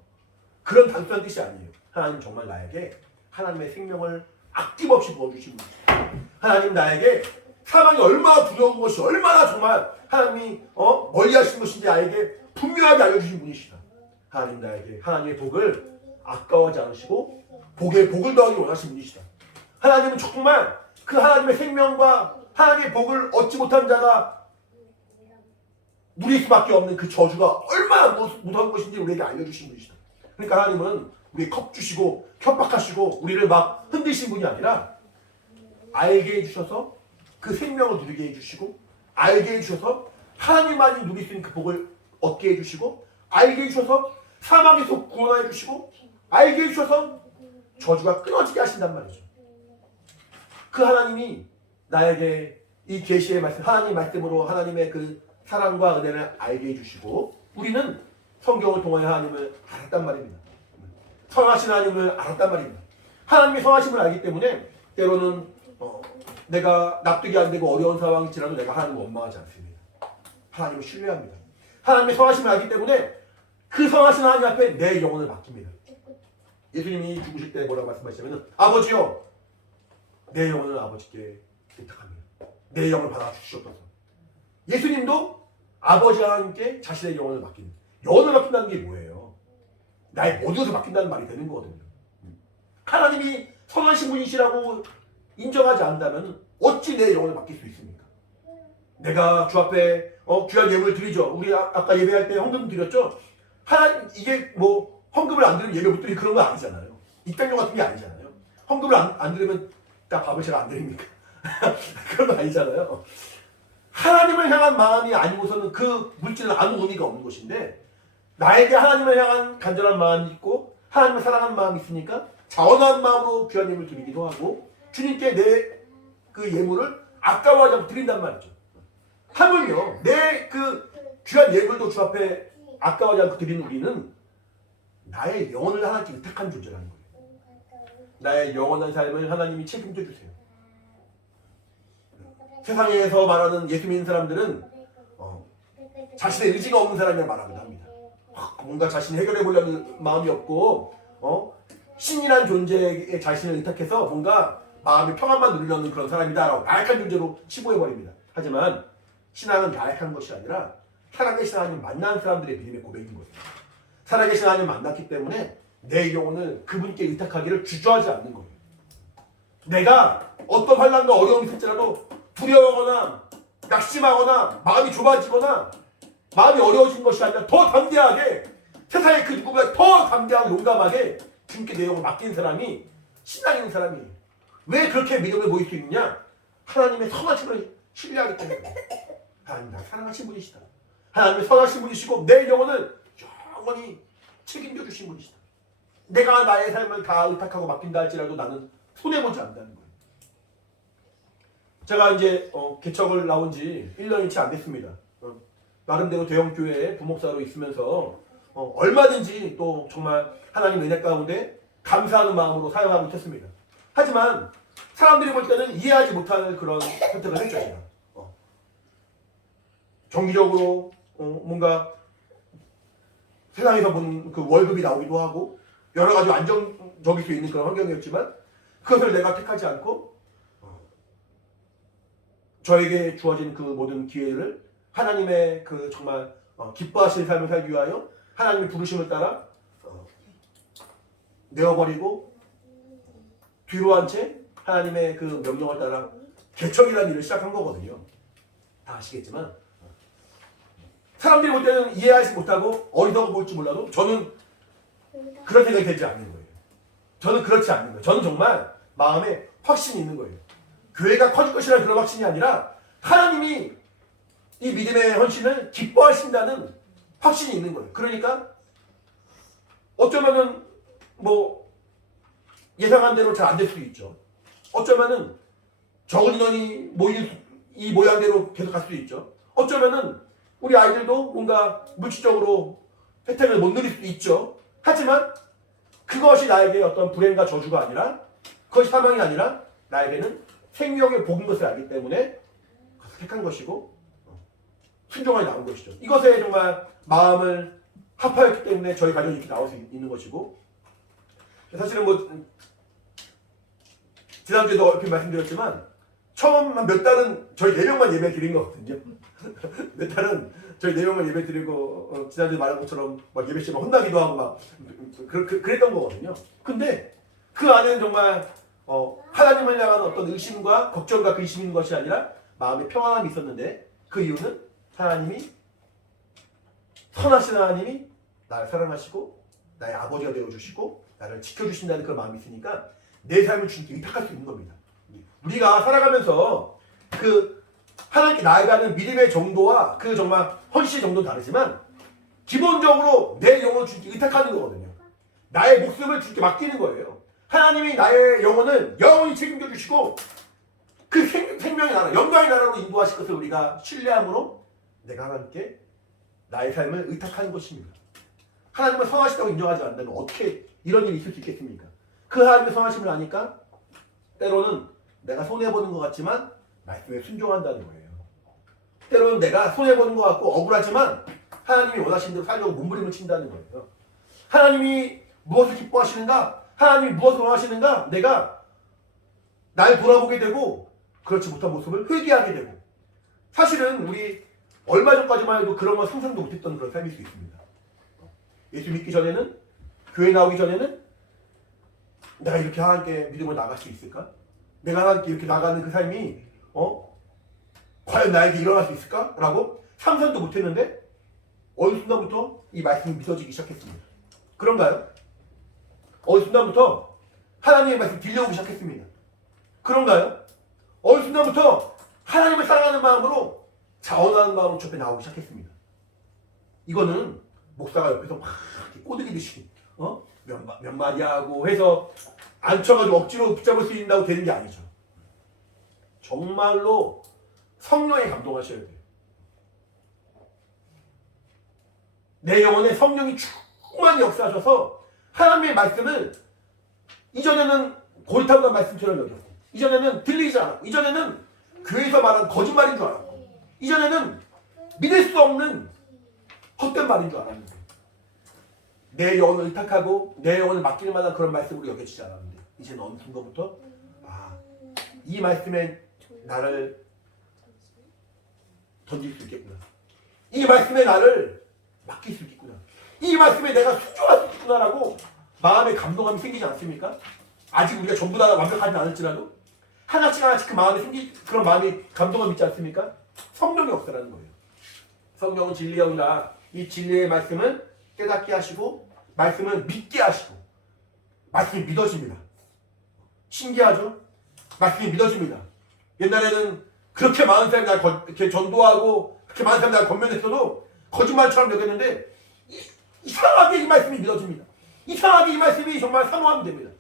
그런 단순한 뜻이 아니에요. 하나님 정말 나에게 하나님의 생명을 아낌없이 부어주신 분이시다. 하나님 나에게 사망이 얼마나 두려운 것이 얼마나 정말 하나님이 멀리 하신 것인지 나에게 분명하게 알려주신 분이시다. 하나님 나에게 하나님의 복을 아까워하지 않으시고 복에 복을 더하기 원하신 분이시다. 하나님은 정말 그 하나님의 생명과 하나님의 복을 얻지 못한 자가 누릴 수밖에 없는 그 저주가 얼마나 무서운 것인지 우리에게 알려주신 분이시다. 그러니까 하나님은 우리에게 겁주시고 협박하시고 우리를 막 흔드신 분이 아니라 알게 해주셔서 그 생명을 누리게 해주시고 알게 해주셔서 하나님만이 누릴 수 있는 그 복을 얻게 해주시고 알게 해주셔서 사망에서 구원해 주시고 알게 해주셔서 저주가 끊어지게 하신단 말이죠. 그 하나님이 나에게 이 계시의 말씀, 하나님 말씀으로 하나님의 그 사랑과 은혜를 알게 해주시고 우리는 성경을 통하여 하나님을 알았단 말입니다. 선하신 하나님을 알았단 말입니다. 하나님의 선하심을 알기 때문에 때로는 내가 납득이 안 되고 어려운 상황이 지나도 내가 하나님을 원망하지 않습니다. 하나님을 신뢰합니다. 하나님의 선하심을 알기 때문에 그 선하신 하나님 앞에 내 영혼을 맡깁니다. 예수님이 죽으실 때 뭐라고 말씀하시냐면 아버지요 내 영혼을 아버지께 부탁합니다. 내 영을 받아주시옵소서. 예수님도 아버지 하나님께 자신의 영혼을 맡깁니다. 영혼을 맡긴다는 게 뭐예요? 나의 모든 것을 맡긴다는 말이 되는 거거든요. 하나님이 선하신 분이시라고 인정하지 않는다면 어찌 내 영혼을 맡길 수 있습니까? 내가 주 앞에 귀한 예물을 드리죠. 우리 아까 예배할 때 헌금 드렸죠. 이게 뭐 헌금을 안 드리면 예배 못 드리고 그런 거 아니잖아요. 입당료 같은 게 아니잖아요. 헌금을 안 드리면 딱 밥을 제가 안 드립니까? 그런 거 아니잖아요. 하나님을 향한 마음이 아니고서는 그 물질은 아무 의미가 없는 것인데 나에게 하나님을 향한 간절한 마음이 있고 하나님을 사랑하는 마음이 있으니까 자원한 마음으로 귀한 예물을 드리기도 하고 주님께 내 그 예물을 아까워하지 않고 드린단 말이죠. 하물며 내 그 귀한 예물도 주 앞에 아까워하지 않고 드리는 우리는 나의 영혼을 하나님께 의탁한 존재라는 거예요. 나의 영원한 삶을 하나님이 책임져 주세요. 세상에서 말하는 예수 믿는 사람들은 자신의 의지가 없는 사람이라 말하기도 합니다. 뭔가 자신이 해결해 보려는 마음이 없고 신이란 존재에 자신을 의탁해서 뭔가 마음의 평안만 누리려는 그런 사람이다라고 나약한 존재로 치부해버립니다. 하지만 신앙은 나약한 것이 아니라 살아계신 하나님 만난 사람들의 믿음의 고백인 거예요. 살아계신 하나님 만났기 때문에 내 영혼을 그분께 의탁하기를 주저하지 않는 거예요. 내가 어떤 환난과 어려움이 있을지라도 두려워하거나 낙심하거나 마음이 좁아지거나 마음이 어려워진 것이 아니라 더 담대하게 세상의 그 누구보다 더 담대하고 용감하게 주님께 내 영혼을 맡긴 사람이 신앙 있는 사람이에요. 왜 그렇게 믿음을 보일 수 있느냐? 하나님의 선하심을 신뢰하기 때문에. 하나님 나 사랑하신 분이시다. 하나님의 선하신 분이시고 내 영혼을 영원히 책임져 주신 분이시다. 내가 나의 삶을 다 의탁하고 맡긴다 할지라도 나는 손해보지 않는다는 거예요. 제가 이제 개척을 나온 지 1년이 채 안 됐습니다. 나름대로 대형교회에 부목사로 있으면서 얼마든지 또 정말 하나님 은혜 가운데 감사하는 마음으로 사용하고 있었습니다. 하지만 사람들이 볼 때는 이해하지 못할 그런 선택을 했죠. 제가. 정기적으로 뭔가 세상에서 본 그 월급이 나오기도 하고 여러 가지 안정적일 수 있는 그런 환경이었지만 그것을 내가 택하지 않고 저에게 주어진 그 모든 기회를 하나님의 그 정말 기뻐하시는 삶을 살기 위하여 하나님의 부르심을 따라 내어버리고 뒤로 한 채 하나님의 그 명령을 따라 개척이라는 일을 시작한 거거든요. 다 아시겠지만 사람들이 볼 때는 이해하지 못하고 어리석어 보일지 몰라도 저는 그런 생각이 들지 않는 거예요. 저는 그렇지 않는 거예요. 저는 정말 마음에 확신이 있는 거예요. 교회가 커질 것이라는 그런 확신이 아니라 하나님이 이 믿음의 헌신을 기뻐하신다는 확신이 있는 거예요. 그러니까 어쩌면은 뭐 예상한 대로 잘 안 될 수도 있죠. 어쩌면은 적은 인원이 모인 이 모양대로 계속 갈 수도 있죠. 어쩌면은 우리 아이들도 뭔가 물질적으로 혜택을 못 누릴 수도 있죠. 하지만 그것이 나에게 어떤 불행과 저주가 아니라 그것이 사망이 아니라 나에게는 생명의 복인 것을 알기 때문에 택한 것이고 순종하게 나온 것이죠. 이것에 정말 마음을 합하였기 때문에 저희 가정이 이렇게 나올 수 있는 것이고 사실은 뭐 지난주에도 이렇게 말씀드렸지만 처음 한 몇 달은 저희 4명만 예배 드린 거거든요. 몇 달은 저희 4명만 예배 드리고 지난주에 말한 것처럼 막 예배 시간 혼나기도 하고 막 그랬던 거거든요. 근데 그 안에는 정말 하나님을 향한 어떤 의심과 걱정과 근심이 있는 것이 아니라 마음의 평안함이 있었는데 그 이유는 하나님이 선하신 하나님이 나를 사랑하시고 나의 아버지가 되어주시고 나를 지켜주신다는 그런 마음이 있으니까 내 삶을 주님께 의탁할 수 있는 겁니다. 우리가 살아가면서 그 하나님께 나아가는 믿음의 정도와 그 정말 헌신의 정도는 다르지만 기본적으로 내 영혼을 주님께 의탁하는 거거든요. 나의 목숨을 주님께 맡기는 거예요. 하나님이 나의 영혼을 영원히 책임져 주시고 그 생명의 나라, 영광의 나라로 인도하실 것을 우리가 신뢰함으로 내가 하나님께 나의 삶을 의탁하는 것입니다. 하나님을 선하시다고 인정하지 않는다면 어떻게 이런 일이 있을 수 있겠습니까? 그 하나님의 선하심을 아니까 때로는 내가 손해보는 것 같지만 말씀에 순종한다는 거예요. 때로는 내가 손해보는 것 같고 억울하지만 하나님이 원하시는 대로 살려고 몸부림을 친다는 거예요. 하나님이 무엇을 기뻐하시는가? 하나님이 무엇을 원하시는가? 내가 날 돌아보게 되고 그렇지 못한 모습을 회개하게 되고 사실은 우리 얼마 전까지만 해도 그런 건 상상도 못했던 그런 삶일 수 있습니다. 예수 믿기 전에는 교회 나오기 전에는 내가 이렇게 하나님께 믿음을 나갈 수 있을까? 내가 하나님께 이렇게 나가는 그 삶이 과연 나에게 일어날 수 있을까? 라고 상상도 못했는데 어느 순간부터 이 말씀이 믿어지기 시작했습니다. 그런가요? 어느 순간부터 하나님의 말씀이 들려오기 시작했습니다. 그런가요? 어느 순간부터 하나님을 사랑하는 마음으로 자원하는 마음으로 저 앞에 나오기 시작했습니다. 이거는 목사가 옆에서 막 꼬드기듯이 몇 마디 하고 해서 앉혀가지고 억지로 붙잡을 수 있다고 되는 게 아니죠. 정말로 성령에 감동하셔야 돼요. 내 영혼에 성령이 충만히 역사하셔서 하나님의 말씀을 이전에는 고리타분한 말씀처럼 여겼고 이전에는 들리지 않았고 이전에는 교회에서 말하는 거짓말인 줄 알았고 이전에는 믿을 수 없는 헛된 말인 줄 알았는데 내 영혼을 의탁하고 내 영혼을 맡길 만한 그런 말씀으로 여겨지지 않았는데 이제는 어느 순간부터 이 말씀에 나를 던질 수 있겠구나. 이 말씀에 나를 맡길 수 있겠구나. 이 말씀에 내가 순종할 수 있구나라고 마음의 감동함이 생기지 않습니까? 아직 우리가 전부 다 완벽하지 않을지라도 하나씩 하나씩 그 마음에 그런 마음이 감동함이 있지 않습니까? 성령의 역사라는 거예요. 성령은 진리의 영이라 이 진리의 말씀을 깨닫게 하시고 말씀을 믿게 하시고 말씀이 믿어집니다. 신기하죠? 말씀이 믿어집니다. 옛날에는 그렇게 많은 사람이 날 이렇게 전도하고 그렇게 많은 사람이 날 건면했어도 거짓말처럼 여겼는데 이상하게 이 말씀이 믿어집니다. 이상하게 이 말씀이 정말 사모하면 됩니다.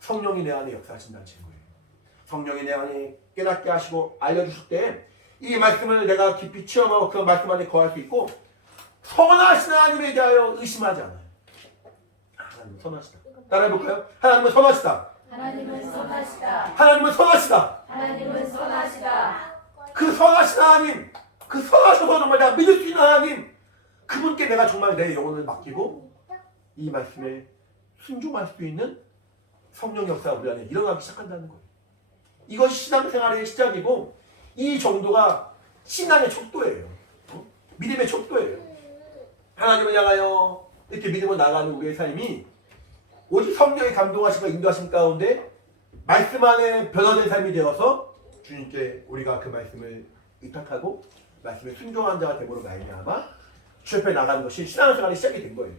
성령이 내 안에 역사하신다는 증거예요. 성령이 내 안에 깨닫게 하시고 알려주실 때 이 말씀을 내가 깊이 체험하고 그 말씀 안에 거할 수 있고 선하신 하나님에 대하여 의심하지 않아요. 하나님은 선하시다. 따라해볼까요? 하나님은 선하시다. 하나님은 선하시다. 하나님은 선하시다. 하나님은 선하시다. 그 선하신 하나님, 그 선하셔서 정말 내가 믿을 수 있는 하나님, 그분께 내가 정말 내 영혼을 맡기고 이 말씀에 순종할 수 있는 성령 역사가 우리 안에 일어나기 시작한다는 거예요. 이것이 신앙생활의 시작이고 이 정도가 신앙의 척도예요. 믿음의 척도예요. 하나님을 향하여 이렇게 믿음을 나가는 우리의 삶이 오직 성령의 감동하심과 인도하심 가운데 말씀 안에 변화된 삶이 되어서 주님께 우리가 그 말씀을 의탁하고 말씀에 순종한 자가 되므로 말미암아 주 옆에 나가는 것이 신앙생활이 시작이 된 거예요.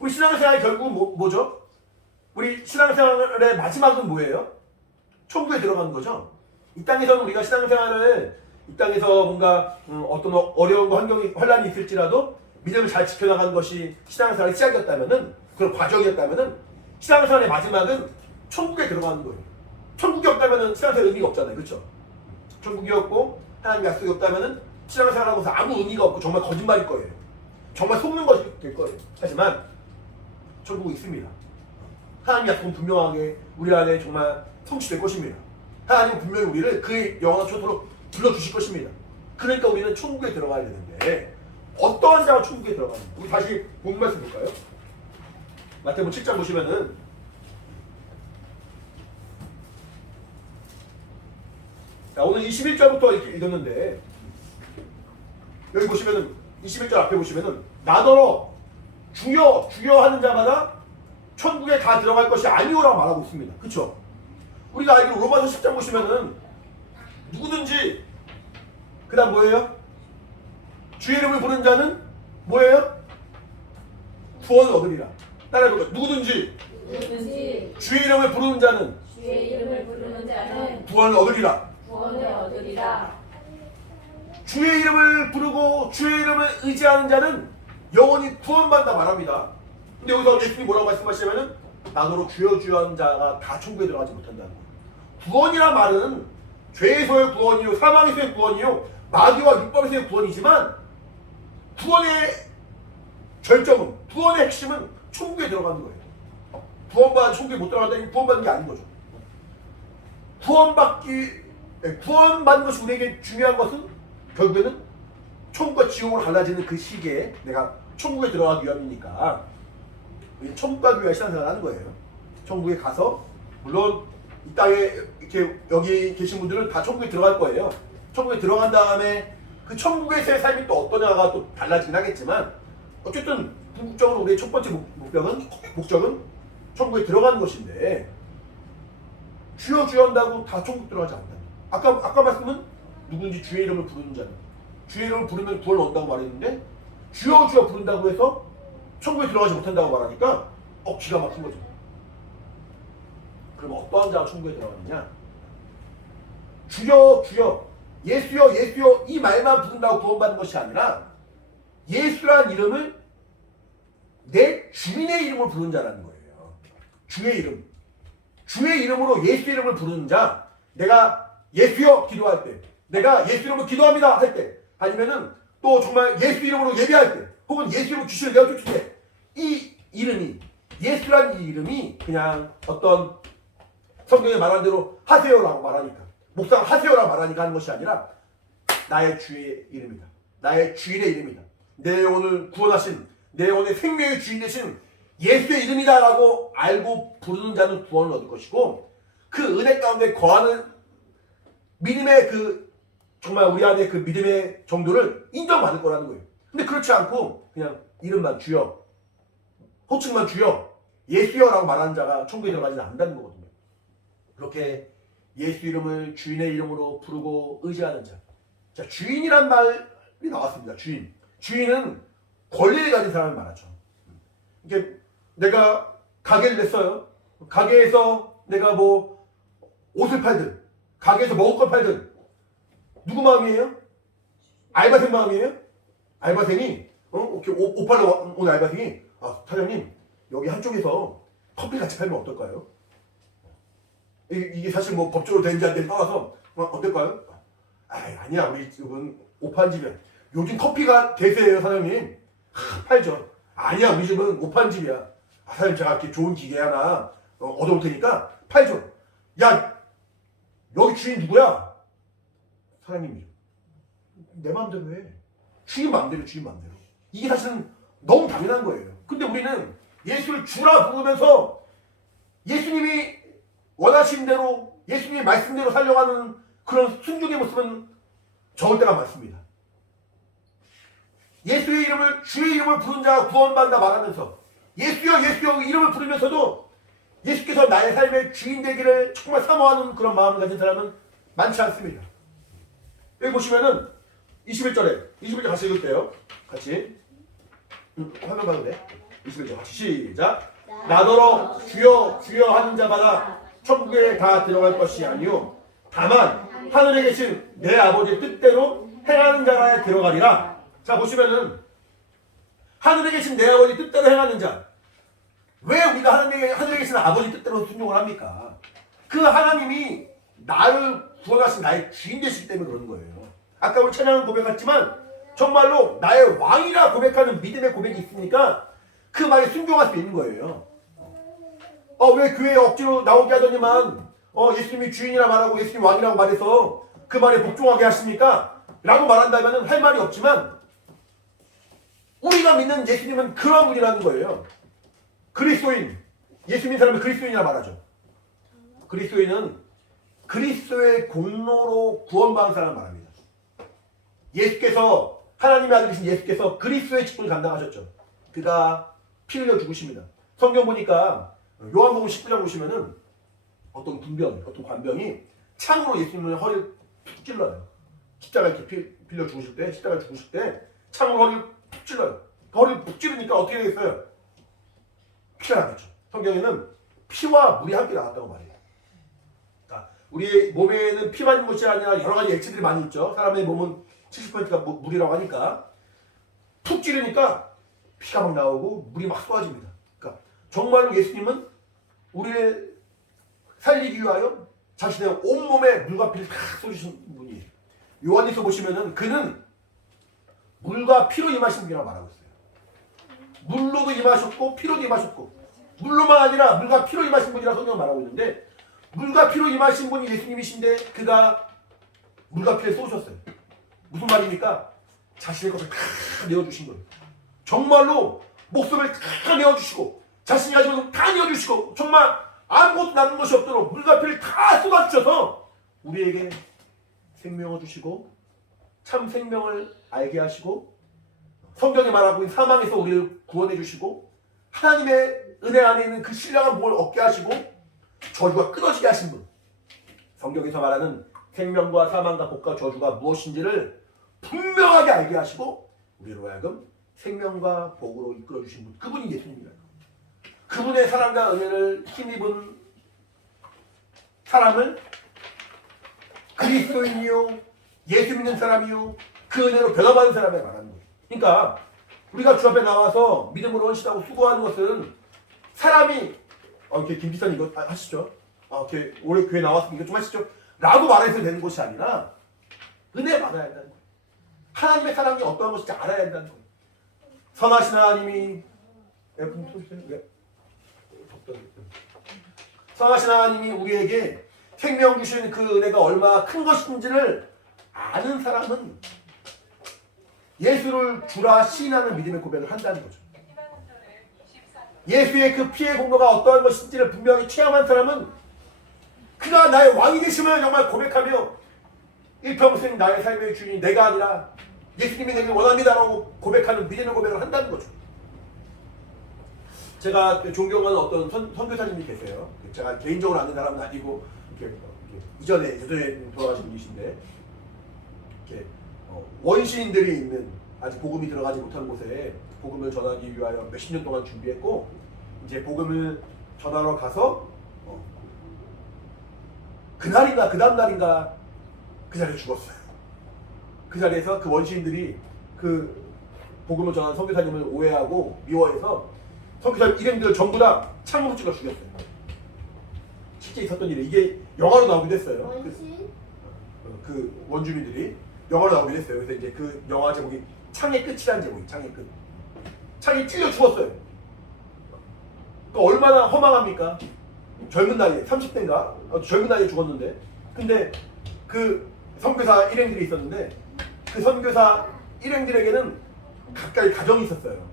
우리 신앙생활이 결국은 뭐죠? 우리 신앙생활의 마지막은 뭐예요? 천국에 들어가는 거죠. 이 땅에서는 우리가 신앙생활을 이 땅에서 뭔가 어떤 어려운 환경이 혼란이 있을지라도 믿음을 잘 지켜나가는 것이 신앙생활의 시작이었다면은 그런 과정이었다면은 신앙생활의 마지막은 천국에 들어가는 거예요. 천국이 없다면은 신앙생활 의미가 없잖아요, 그렇죠? 천국이 없고 하나님 약속이 없다면은 신앙생활하고서 아무 의미가 없고 정말 거짓말일 거예요. 정말 속는 것이 될 거예요. 하지만 천국이 있습니다. 하나님 약속은 분명하게 우리 안에 정말 성취될 것입니다. 하나님은 분명히 우리를 그의 영원한 초토로 불러주실 것입니다. 그러니까 우리는 천국에 들어가야 되는데 어떠한 자가 천국에 들어가는가? 우리 다시 본 말씀 볼까요? 마태복음 7장 보시면은 자, 오늘 21절부터 이렇게 읽었는데 여기 보시면은 21절 앞에 보시면은 나더러 주여 주여 하는 자마다 천국에 다 들어갈 것이 아니오라고 말하고 있습니다. 그렇죠? 우리가 알기로 로마서 10장 보시면은 누구든지 그 다음 뭐예요? 주의 이름을 부르는 자는 뭐예요? 구원을 얻으리라. 따라해볼까요? 누구든지 주의 이름을 부르는 자는 주의 이름을 부르는 자는 구원을 얻으리라. 구원을 얻으리라. 주의 이름을 부르고 주의 이름을 의지하는 자는 영원히 구원받는다 말합니다. 근데 여기서 예수님이 뭐라고 말씀하시냐면은 나더러 주여 주여 하는 자가 다 천국에 들어가지 못한다는 거예요. 구원이란 말은 죄에서의 구원이요 사망에서의 구원이요 마귀와 율법에서의 구원이지만 구원의 절정은 구원의 핵심은 천국에 들어가는 거예요. 구원받아 천국에 못 들어간다니 구원받는 게 아닌 거죠. 구원받는 것이 우리에게 중요한 것은 결국에는 천국과 지옥으로 갈라지는 그 시기에 내가 천국에 들어가기 위함이니까 천국 가기 위해 신앙생활을 하는 거예요. 천국에 가서 물론 이 땅에 이렇게 여기 계신 분들은 다 천국에 들어갈 거예요. 천국에 들어간 다음에 그 천국에서의 삶이 또 어떠냐가 또 달라지긴 하겠지만 어쨌든 궁극적으로 우리의 첫 번째 목적은 천국에 들어가는 것인데 주여 주여 한다고 다 천국 들어가지 않는다. 아까 말씀은 누군지 주의 이름을 부르는 자는 주의 이름을 부르면 구원을 얻는다고 말했는데 주여 주여 부른다고 해서 천국에 들어가지 못한다고 말하니까 기가 막힌 거죠. 그럼 어떠한 자가 천국에 들어가느냐? 주여 주여 예수여 예수여 이 말만 부른다고 구원받는 것이 아니라 예수란 이름을 내 주인의 이름을 부르는 자라는 거예요. 주의 이름. 주의 이름으로 예수 이름을 부르는 자. 내가 예수여 기도할 때, 내가 예수 이름으로 기도합니다 할 때, 아니면은 또 정말 예수 이름으로 예배할 때, 혹은 예수 이름으로 귀신을 내어 쫓을 때, 이 이름이 예수란 이 이름이 그냥 어떤 성경에 말한 대로 하세요라고 말하니까, 목사가 하세요라고 말하니까 하는 것이 아니라 나의 주의 이름이다. 나의 주인의 이름이다. 내 영혼을 구원하신, 내 영혼의 생명의 주인 되신 예수의 이름이다라고 알고 부르는 자는 구원을 얻을 것이고, 그 은혜 가운데 거하는 믿음의 그 정말 우리 안에 그 믿음의 정도를 인정받을 거라는 거예요. 근데 그렇지 않고 그냥 이름만 주여, 호칭만 주여, 예수여라고 말하는 자가 천국에 들어가지는 않는다는 거거든요. 그렇게 예수 이름을 주인의 이름으로 부르고 의지하는 자. 자, 주인이란 말이 나왔습니다. 주인. 주인은 권리를 가진 사람을 말하죠. 이게 내가 가게를 냈어요. 가게에서 내가 뭐 옷을 팔든, 가게에서 먹을 걸 팔든, 누구 마음이에요? 알바생 마음이에요? 알바생이 옷 팔러 온 알바생이 사장님 여기 한쪽에서 커피 같이 팔면 어떨까요? 이게 사실 뭐 법적으로 되는지 안 되는지 떠나서 어떨까요? 아니야 우리 집은 옷 파는 집이야. 요즘 커피가 대세예요 사장님. 팔죠. 아니야 우리 집은 옷 파는 집이야. 사장님 제가 이렇게 좋은 기계 하나 얻어올 테니까 팔죠. 야 여기 주인 누구야? 사장님이죠. 내 마음대로 해. 주인 마음대로 주인 마음대로. 이게 사실은 너무 당연한 거예요. 근데 우리는 예수를 주라 부르면서 예수님이 원하신 대로 예수님의 말씀대로 살려가는 그런 순종의 모습은 적을 때가 많습니다. 예수의 이름을 주의 이름을 부른 자가 구원받는다 말하면서 예수여 예수여 이름을 부르면서도 예수께서 나의 삶의 주인 되기를 정말 사모하는 그런 마음을 가진 사람은 많지 않습니다. 여기 보시면은 21절 같이 읽을게요. 같이 화면 봐도 돼? 21절 같이 시작. 나더러 주여 주여 하는 자마다 천국에 다 들어갈 것이 아니요 다만 하늘에 계신 내 아버지의 뜻대로 행하는 자라에 들어가리라. 자 보시면은 하늘에 계신 내 아버지 뜻대로 행하는 자. 왜 우리가 하늘에 계신 아버지 뜻대로 순종을 합니까? 그 하나님이 나를 구원하신 나의 주인 되시기 때문에 그러는 거예요. 아까 우리 찬양은 고백했지만 정말로 나의 왕이라 고백하는 믿음의 고백이 있으니까 그 말에 순종할 수 있는 거예요. 왜 교회에 억지로 나오게 하더니만 예수님이 주인이라 말하고 예수님 왕이라고 말해서 그 말에 복종하게 하십니까? 라고 말한다면 할 말이 없지만 우리가 믿는 예수님은 그런 분이라는 거예요. 그리스도인, 예수 믿는 사람은 그리스도인이라 말하죠. 그리스도인은 그리스도의 공로로 구원받은 사람을 말합니다. 예수께서 하나님의 아들이신 예수께서 그리스도의 직분을 감당하셨죠. 그가 피 흘려 죽으십니다. 성경 보니까 요한복음 19장 보시면은 어떤 군병, 어떤 관병이 창으로 예수님의 허리를 푹 찔러요. 십자가에 이렇게 빌려 죽으실 때, 십자가에 죽으실 때 창으로 허리를 푹 찔러요. 허리를 푹 찌르니까 어떻게 되겠어요? 피가 나겠죠. 성경에는 피와 물이 함께 나왔다고 말해요. 그러니까 우리 몸에는 피만 있는 것이 아니라 여러 가지 액체들이 많이 있죠. 사람의 몸은 70%가 물이라고 하니까 푹 찌르니까 피가 막 나오고 물이 막 쏟아집니다. 그러니까 정말로 예수님은 우리를 살리기 위하여 자신의 온몸에 물과 피를 다 쏟으신 분이에요. 요한일서 보시면은 그는 물과 피로 임하신 분이라고 말하고 있어요. 물로도 임하셨고 피로도 임하셨고 물로만 아니라 물과 피로 임하신 분이라고 성경은 말하고 있는데 물과 피로 임하신 분이 예수님이신데 그가 물과 피를 쏟으셨어요. 무슨 말입니까? 자신의 것을 다 내어주신 거예요. 정말로 목숨을 다 내어주시고 자신이 가지고 있는 다 내어주시고 정말 아무것도 남는 것이 없도록 물과 피를 다 쏟아주셔서 우리에게 생명을 주시고 참 생명을 알게 하시고 성경에 말하고 있는 사망에서 우리를 구원해 주시고 하나님의 은혜 안에 있는 그 신령한 복을 얻게 하시고 저주가 끊어지게 하신 분. 성경에서 말하는 생명과 사망과 복과 저주가 무엇인지를 분명하게 알게 하시고 우리로 하여금 생명과 복으로 이끌어 주신 분. 그분이 예수님입니다. 그분의 사랑과 은혜를 힘입은 사람을 그리스도인이요 예수 믿는 사람이요 그 은혜로 변화받은 사람에 말하는 거예요. 그러니까 우리가 주 앞에 나와서 믿음으로 헌신하고 수고하는 것은 사람이 이렇게 김 기사님 이거 하시죠. 이렇게 올해 교회 나왔으면 이거 좀 하시죠. 라고 말해서 되는 것이 아니라 은혜 받아야 한다는 거예요. 하나님의 사랑이 어떠한 것인지 알아야 한다는 거예요. 선하신 하나님이 선하신 하나님이 우리에게 생명 주시는 그 은혜가 얼마나 큰 것인지를 아는 사람은 예수를 주라 시인하는 믿음의 고백을 한다는 거죠. 예수의 그 피의 공로가 어떠한 것인지를 분명히 체험한 사람은 그가 나의 왕이 되심을 정말 고백하며 일평생 나의 삶의 주인이 내가 아니라 예수님이 되길 원합니다라고 고백하는 믿음의 고백을 한다는 거죠. 제가 존경하는 어떤 선교사님이 계세요. 제가 개인적으로 아는 사람은 아니고 이전에 돌아가신 분이신데 원시인들이 있는 아직 복음이 들어가지 못한 곳에 복음을 전하기 위하여 몇십 년 동안 준비했고 이제 복음을 전하러 가서 그날인가 그 다음 날인가 그 자리에 죽었어요. 그 자리에서 그 원시인들이 그 복음을 전하는 선교사님을 오해하고 미워해서 선교사님 일행들을 전부 다 창으로 찍어 죽였어요. 실제 있었던 일이 이게 영화로 나오기도 했어요. 원신? 그 원주민들이 영화로 나오기도 했어요. 그래서 이제 그 영화 제목이 창의 끝이라는 제목이 창의 끝. 창이 찔려 죽었어요. 그러니까 얼마나 허망합니까? 젊은 나이에 30대인가? 젊은 나이에 죽었는데 근데 그 선교사 일행들이 있었는데 그 선교사 일행들에게는 각각의 가정이 있었어요.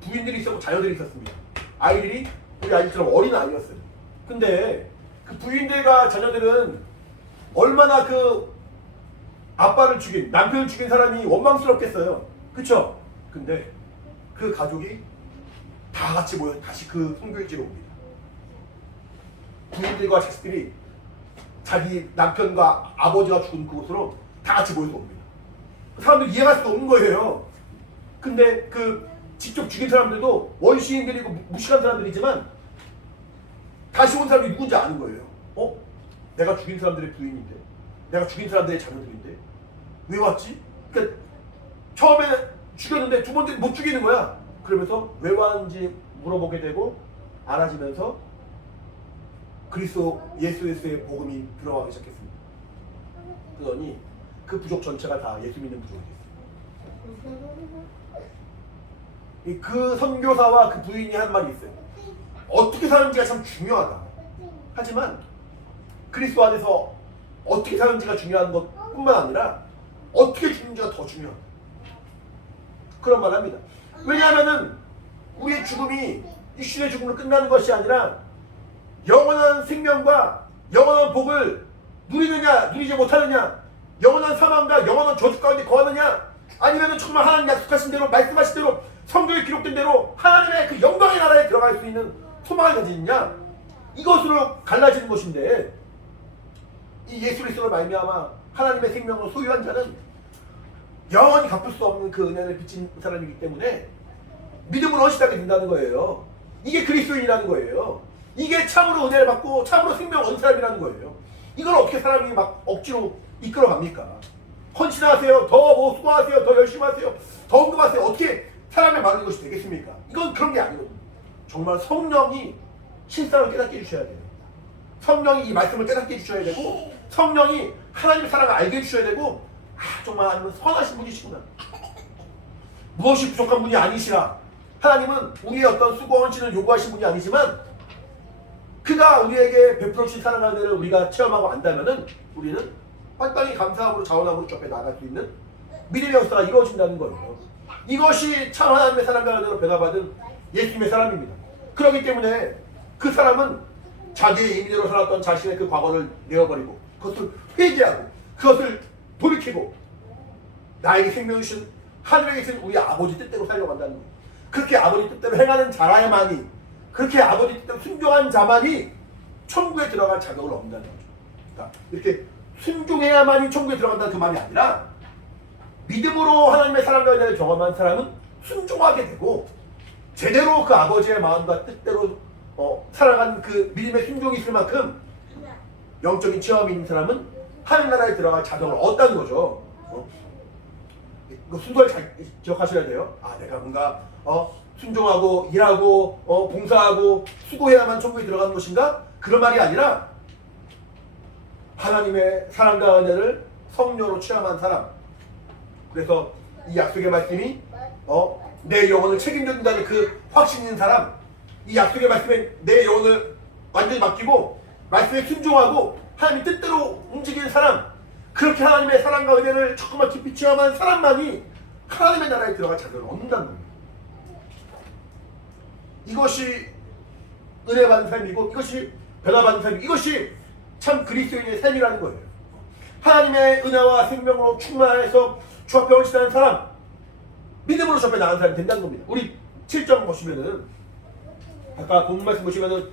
부인들이 있었고 자녀들이 있었습니다. 아이들이 우리 아이들처럼 어린 아이였어요. 근데 그 부인들과 자녀들은 얼마나 그 아빠를 죽인 남편을 죽인 사람이 원망스럽겠어요. 그쵸? 근데 그 가족이 다 같이 모여 다시 그 선교지로 옵니다. 부인들과 자식들이 자기 남편과 아버지가 죽은 그곳으로 다 같이 모여서 옵니다. 사람들이 이해할 수 없는 거예요. 근데 그 직접 죽인 사람들도 원시인들이고 무식한 사람들이지만 다시 온 사람이 누군지 아는 거예요. 내가 죽인 사람들의 부인인데, 내가 죽인 사람들의 자녀들인데 왜 왔지? 그러니까 처음에 죽였는데 두 번째 못 죽이는 거야. 그러면서 왜 왔는지 물어보게 되고 알아지면서 그리스도 예수의 복음이 들어가기 시작했습니다. 그러니 그 부족 전체가 다 예수 믿는 부족이 됐어요. 그 선교사와 그 부인이 한 말이 있어요. 어떻게 사는지가 참 중요하다. 하지만 그리스도 안에서 어떻게 사는지가 중요한 것뿐만 아니라 어떻게 죽는지가 더 중요하다. 그런 말을 합니다. 왜냐하면은 우리의 죽음이 육신의 죽음으로 끝나는 것이 아니라 영원한 생명과 영원한 복을 누리느냐 누리지 못하느냐, 영원한 사망과 영원한 저주 가운데 거하느냐, 아니면은 정말 하나님 약속하신 대로 말씀하신 대로 성경에 기록된 대로 하나님의 그 영광의 나라에 들어갈 수 있는 소망을 가지느냐, 이것으로 갈라지는 것인데, 이 예수 그리스도로 말미암아 하나님의 생명을 소유한 자는 영원히 갚을 수 없는 그 은혜를 빚진 사람이기 때문에 믿음으로 헌신하게 된다는 거예요. 이게 그리스도인이라는 거예요. 이게 참으로 은혜를 받고 참으로 생명을 얻은 사람이라는 거예요. 이걸 어떻게 사람이 막 억지로 이끌어갑니까? 헌신하세요, 더 수고하세요, 더 열심히 하세요, 더 헌금하세요. 어떻게 사람의 말을 것이 되겠습니까? 이건 그런 게 아니거든요. 정말 성령이 실상을 깨닫게 해주셔야 돼요. 성령이 이 말씀을 깨닫게 해주셔야 되고, 성령이 하나님의 사랑을 알게 해주셔야 되고, 정말 하나님은 선하신 분이시구나, 무엇이 부족한 분이 아니시라. 하나님은 우리의 어떤 수고 헌신을 요구하신 분이 아니지만 그가 우리에게 베풀어 주신 사랑하는 일을 우리가 체험하고 안다면은 우리는 빨리 감사함으로 자원함으로 좁혀 나갈 수 있는 믿음의 역사가 이루어진다는 거예요. 이것이 참 하나님의 사랑과 은혜로 변화받은 예수님의 사람입니다. 그렇기 때문에 그 사람은 자기의 임의대로 살았던 자신의 그 과거를 내어버리고 그것을 회개하고 그것을 돌이키고 나에게 생명을 주신 하늘에 계신 우리 아버지 뜻대로 살려고 한다는 거예요. 그렇게 아버지 뜻대로 행하는 자라야만이, 그렇게 아버지 뜻대로 순종한 자만이 천국에 들어갈 자격을 얻는다는 거죠. 그러니까 이렇게 순종해야만이 천국에 들어간다는 그 말이 아니라 믿음으로 하나님의 사랑과 은혜를 경험한 사람은 순종하게 되고 제대로 그 아버지의 마음과 뜻대로 살아간 그 믿음의 순종이 있을 만큼 영적인 체험이 있는 사람은 하늘나라에 들어갈 자격을 얻었다는 거죠. 이거 순서를 잘 기억하셔야 돼요. 내가 뭔가 순종하고 일하고 봉사하고 수고해야만 천국에 들어가는 것인가? 그런 말이 아니라 하나님의 사랑과 은혜를 성령으로 체험한 사람. 그래서 이 약속의 말씀이 내 영혼을 책임져준다는 그 확신 있는 사람, 이 약속의 말씀에 내 영혼을 완전히 맡기고 말씀에 순종하고 하나님 뜻대로 움직이는 사람, 그렇게 하나님의 사랑과 은혜를 조금만 깊이 체험한 사람만이 하나님의 나라에 들어갈 자격을 얻는다는 겁니다. 이것이 은혜 받는 삶이고, 이것이 변화받는 삶이고, 이것이 참 그리스도인의 삶이라는 거예요. 하나님의 은혜와 생명으로 충만해서 주 앞에 헌신하는 사람, 믿음으로 주 앞에 나가는 사람이 된다는 겁니다. 우리 7장 보시면은, 아까 본 말씀 보시면은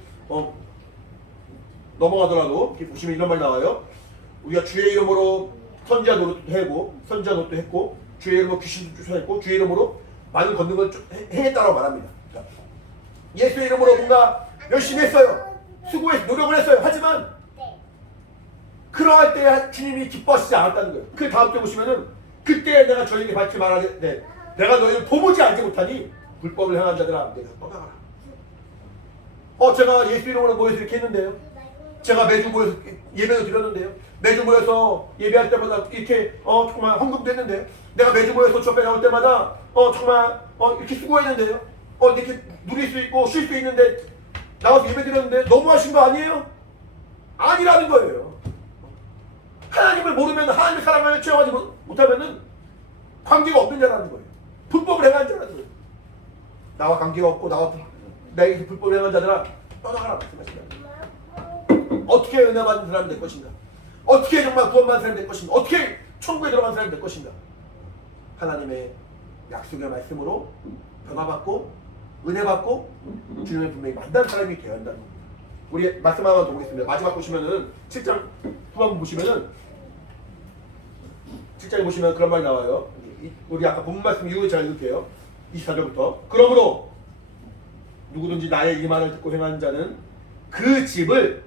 넘어가더라도 이렇게 보시면 이런 말 나와요. 우리가 주의 이름으로 선지자 노릇도 했고, 주의 이름으로 귀신도 쫓아냈고, 주의 이름으로 많은 권능을 행했다라고 말합니다. 그러니까 예수의 이름으로 뭔가 열심히 했어요. 수고해서 노력을 했어요. 하지만 그러할 때 주님이 기뻐하시지 않았다는 거예요. 그 다음 때 보시면은 그때 내가 저에게 밝히 말하되 내가 너희를 도무지 알지 못하니 불법을 행한 자들아 내가 떠나가라. 제가 예수 이름으로 모여서 이렇게 했는데요. 제가 매주 모여서 예배도 드렸는데요. 매주 모여서 예배할 때마다 이렇게 정말 헌금도 했는데요. 내가 매주 모여서 주 앞에 나올 때마다 정말 이렇게 수고했는데요. 이렇게 누릴 수 있고 쉴 수 있는데 나와서 예배 드렸는데 너무하신 거 아니에요? 아니라는 거예요. 하나님을 모르면 하나님의 사랑을 체험하지 못하면은 관계가 없는 자라는 거예요. 불법을 행한 자라는 거예요. 나와 관계가 없고 나에게 불법을 행한 자들아 떠나가라 말씀하시잖아요. 어떻게 은혜 받는 사람이 될 것인가? 어떻게 정말 구원받는 사람이 될 것인가? 어떻게 천국에 들어간 사람이 될 것인가? 하나님의 약속의 말씀으로 변화받고 은혜 받고 주님의 분명히 만난 사람이 되어야 한다는 겁니다. 우리 말씀 하나 더 보겠습니다. 마지막 보시면은 7장 후반부 보시면은 7장에 보시면 그런 말이 나와요. 우리 아까 본 말씀 이후에 잘 읽을게요. 24절부터. 그러므로 누구든지 나의 이 말을 듣고 행하는 자는 그 집을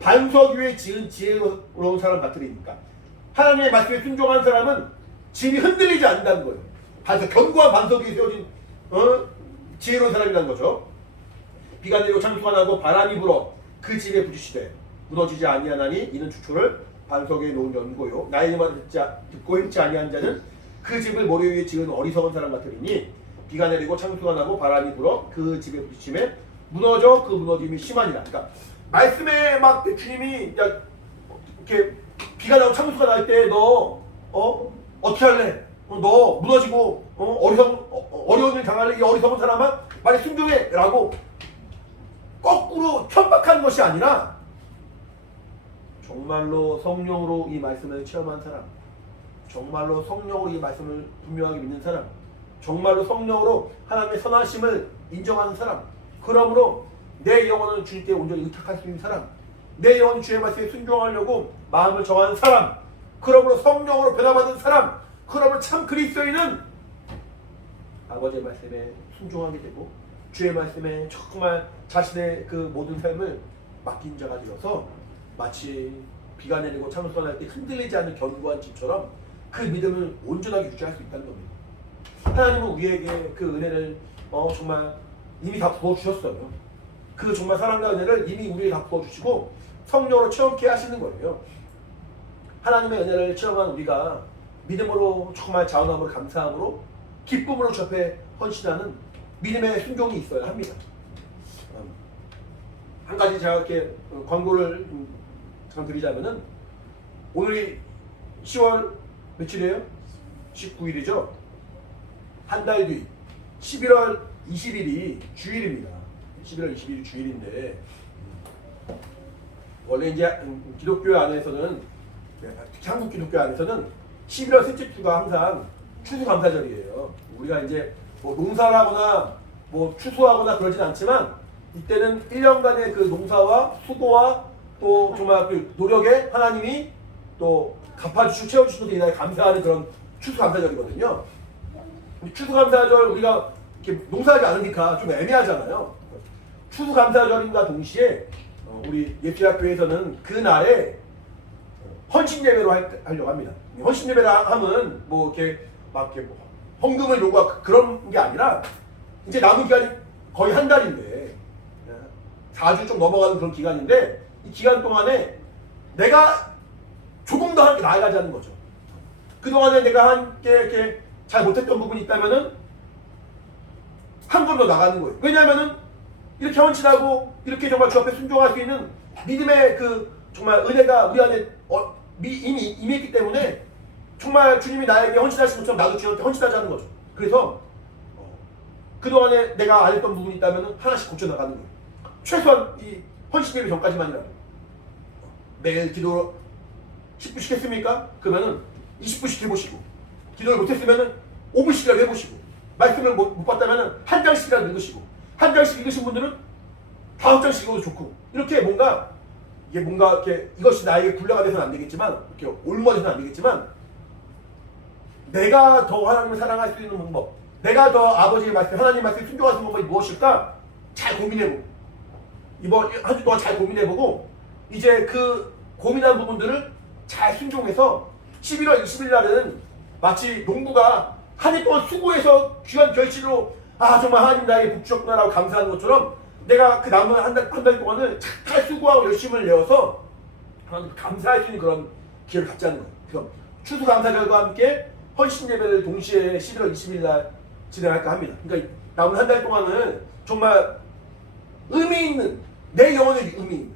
반석 위에 지은 지혜로운 사람 같으리니까. 하나님의 말씀에 순종한 사람은 집이 흔들리지 않는다는 거예요. 반석, 견고한 반석 위에 세워진 지혜로운 사람이라는 거죠. 비가 내리고 창수가 나고 바람이 불어 그 집에 부딪히되 무너지지 아니하나니 이는 주초를 반석에 놓은 연고요. 나의 말을 듣고 행치 아니한 자는 그 집을 모래 위에 지은 어리석은 사람 같으리니 비가 내리고 창수가 나고 바람이 불어 그 집에 부딪히매 무너져 그 무너짐이 심하니라. 그러니까 말씀에 막 주님이 이렇게 비가 나고 창수가 날 때 너 어떻게 할래? 너 무너지고 어려운 일 당할래? 이 어리석은 사람아 말에 순종해! 라고 거꾸로 협박하는 것이 아니라 정말로 성령으로 이 말씀을 체험한 사람, 정말로 성령으로 이 말씀을 분명하게 믿는 사람, 정말로 성령으로 하나님의 선하심을 인정하는 사람, 그러므로 내 영혼은 주님께 온전히 의탁할 수 있는 사람, 내 영혼이 주의 말씀에 순종하려고 마음을 정하는 사람, 그러므로 성령으로 변화받은 사람, 그러므로 참 그리스도인은 아버지의 말씀에 순종하게 되고 주의 말씀에 정말 자신의 그 모든 삶을 맡긴 자가 되어서 마치 비가 내리고 창수가 날 때 흔들리지 않는 견고한 집처럼 그 믿음을 온전하게 유지할 수 있다는 겁니다. 하나님은 우리에게 그 은혜를 정말 이미 다 부어주셨어요. 그 정말 사랑과 은혜를 이미 우리에게 다 부어주시고 성령으로 체험케 하시는 거예요. 하나님의 은혜를 체험한 우리가 믿음으로 정말 자원함으로 감사함으로 기쁨으로 주 앞에 헌신하는 믿음의 순종이 있어야 합니다. 한 가지 제가 이렇게 광고를 잠깐 드리자면은 오늘이 10월 며칠이에요? 19일이죠? 한 달 뒤 11월 20일이 주일입니다. 11월 20일이 주일인데 원래 이제 기독교 안에서는 특히 한국 기독교 안에서는 11월 셋째 주가 항상 추수감사절이에요. 우리가 이제 뭐 농사를 하거나 뭐 추수하거나 그러진 않지만 이때는 1년간의 그 농사와 수고와 또 정말 그 노력에 하나님이 또 갚아주시고 채워주시는 데 인하여 감사하는 그런 추수감사절이거든요. 추수감사절 우리가 이렇게 농사하지 않으니까 좀 애매하잖아요. 추수감사절인과 동시에 우리 예수학교에서는 그 날에 헌신예배로 하려고 합니다. 헌신예배를 하면 뭐 이렇게 막 이렇게 헌금을 요구하고 그런 게 아니라 이제 남은 기간이 거의 한 달인데 4주 좀 넘어가는 그런 기간인데 이 기간 동안에 내가 조금 더 함께 나아가자는 거죠. 그동안에 내가 함께 이렇게 잘 못했던 부분이 있다면은 한 번 더 나가는 거예요. 왜냐하면은 이렇게 헌신하고 이렇게 정말 주 앞에 순종할 수 있는 믿음의 그 정말 은혜가 우리 안에 이미 임했기 때문에 정말 주님이 나에게 헌신하신 것처럼 나도 주님한테 헌신하자는 거죠. 그래서 그동안에 내가 안 했던 부분이 있다면 하나씩 고쳐나가는 거예요. 최소한 이 헌신 예배 전까지만이라도 매일 기도 10분씩 했습니까? 그러면은 20분씩 해보시고 기도를 못했으면은 5분씩이라도 해보시고 말씀을 못 봤다면은 한 장씩이라도 읽으시고 한 장씩 읽으신 분들은 5장씩 읽어도 좋고 이렇게 뭔가 이게 뭔가 이렇게 이것이 나에게 굴레가 돼서는 안 되겠지만 이렇게 올무돼서는 안 되겠지만 내가 더 하나님을 사랑할 수 있는 방법, 내가 더 아버지의 말씀, 하나님의 말씀에 순종할 수 있는 방법이 무엇일까? 잘 고민해보고 이번 한 주 동안 잘 고민해보고 이제 그 고민한 부분들을 잘 순종해서 11월 20일 날은 마치 농부가 한 해 동안 수고해서 귀한 결실로 정말 하나님 나에게 복 주셨구나라고 감사하는 것처럼 내가 그 남은 한 달 동안을 잘 수고하고 열심을 내어서 하나님 감사할 수 있는 그런 기회를 갖자는 거예요. 그래서 추수감사절과 함께 헌신 예배를 동시에 11월 20일 날 진행할까 합니다. 그러니까 남은 한 달 동안은 정말 의미 있는 내 영혼의 의미 있는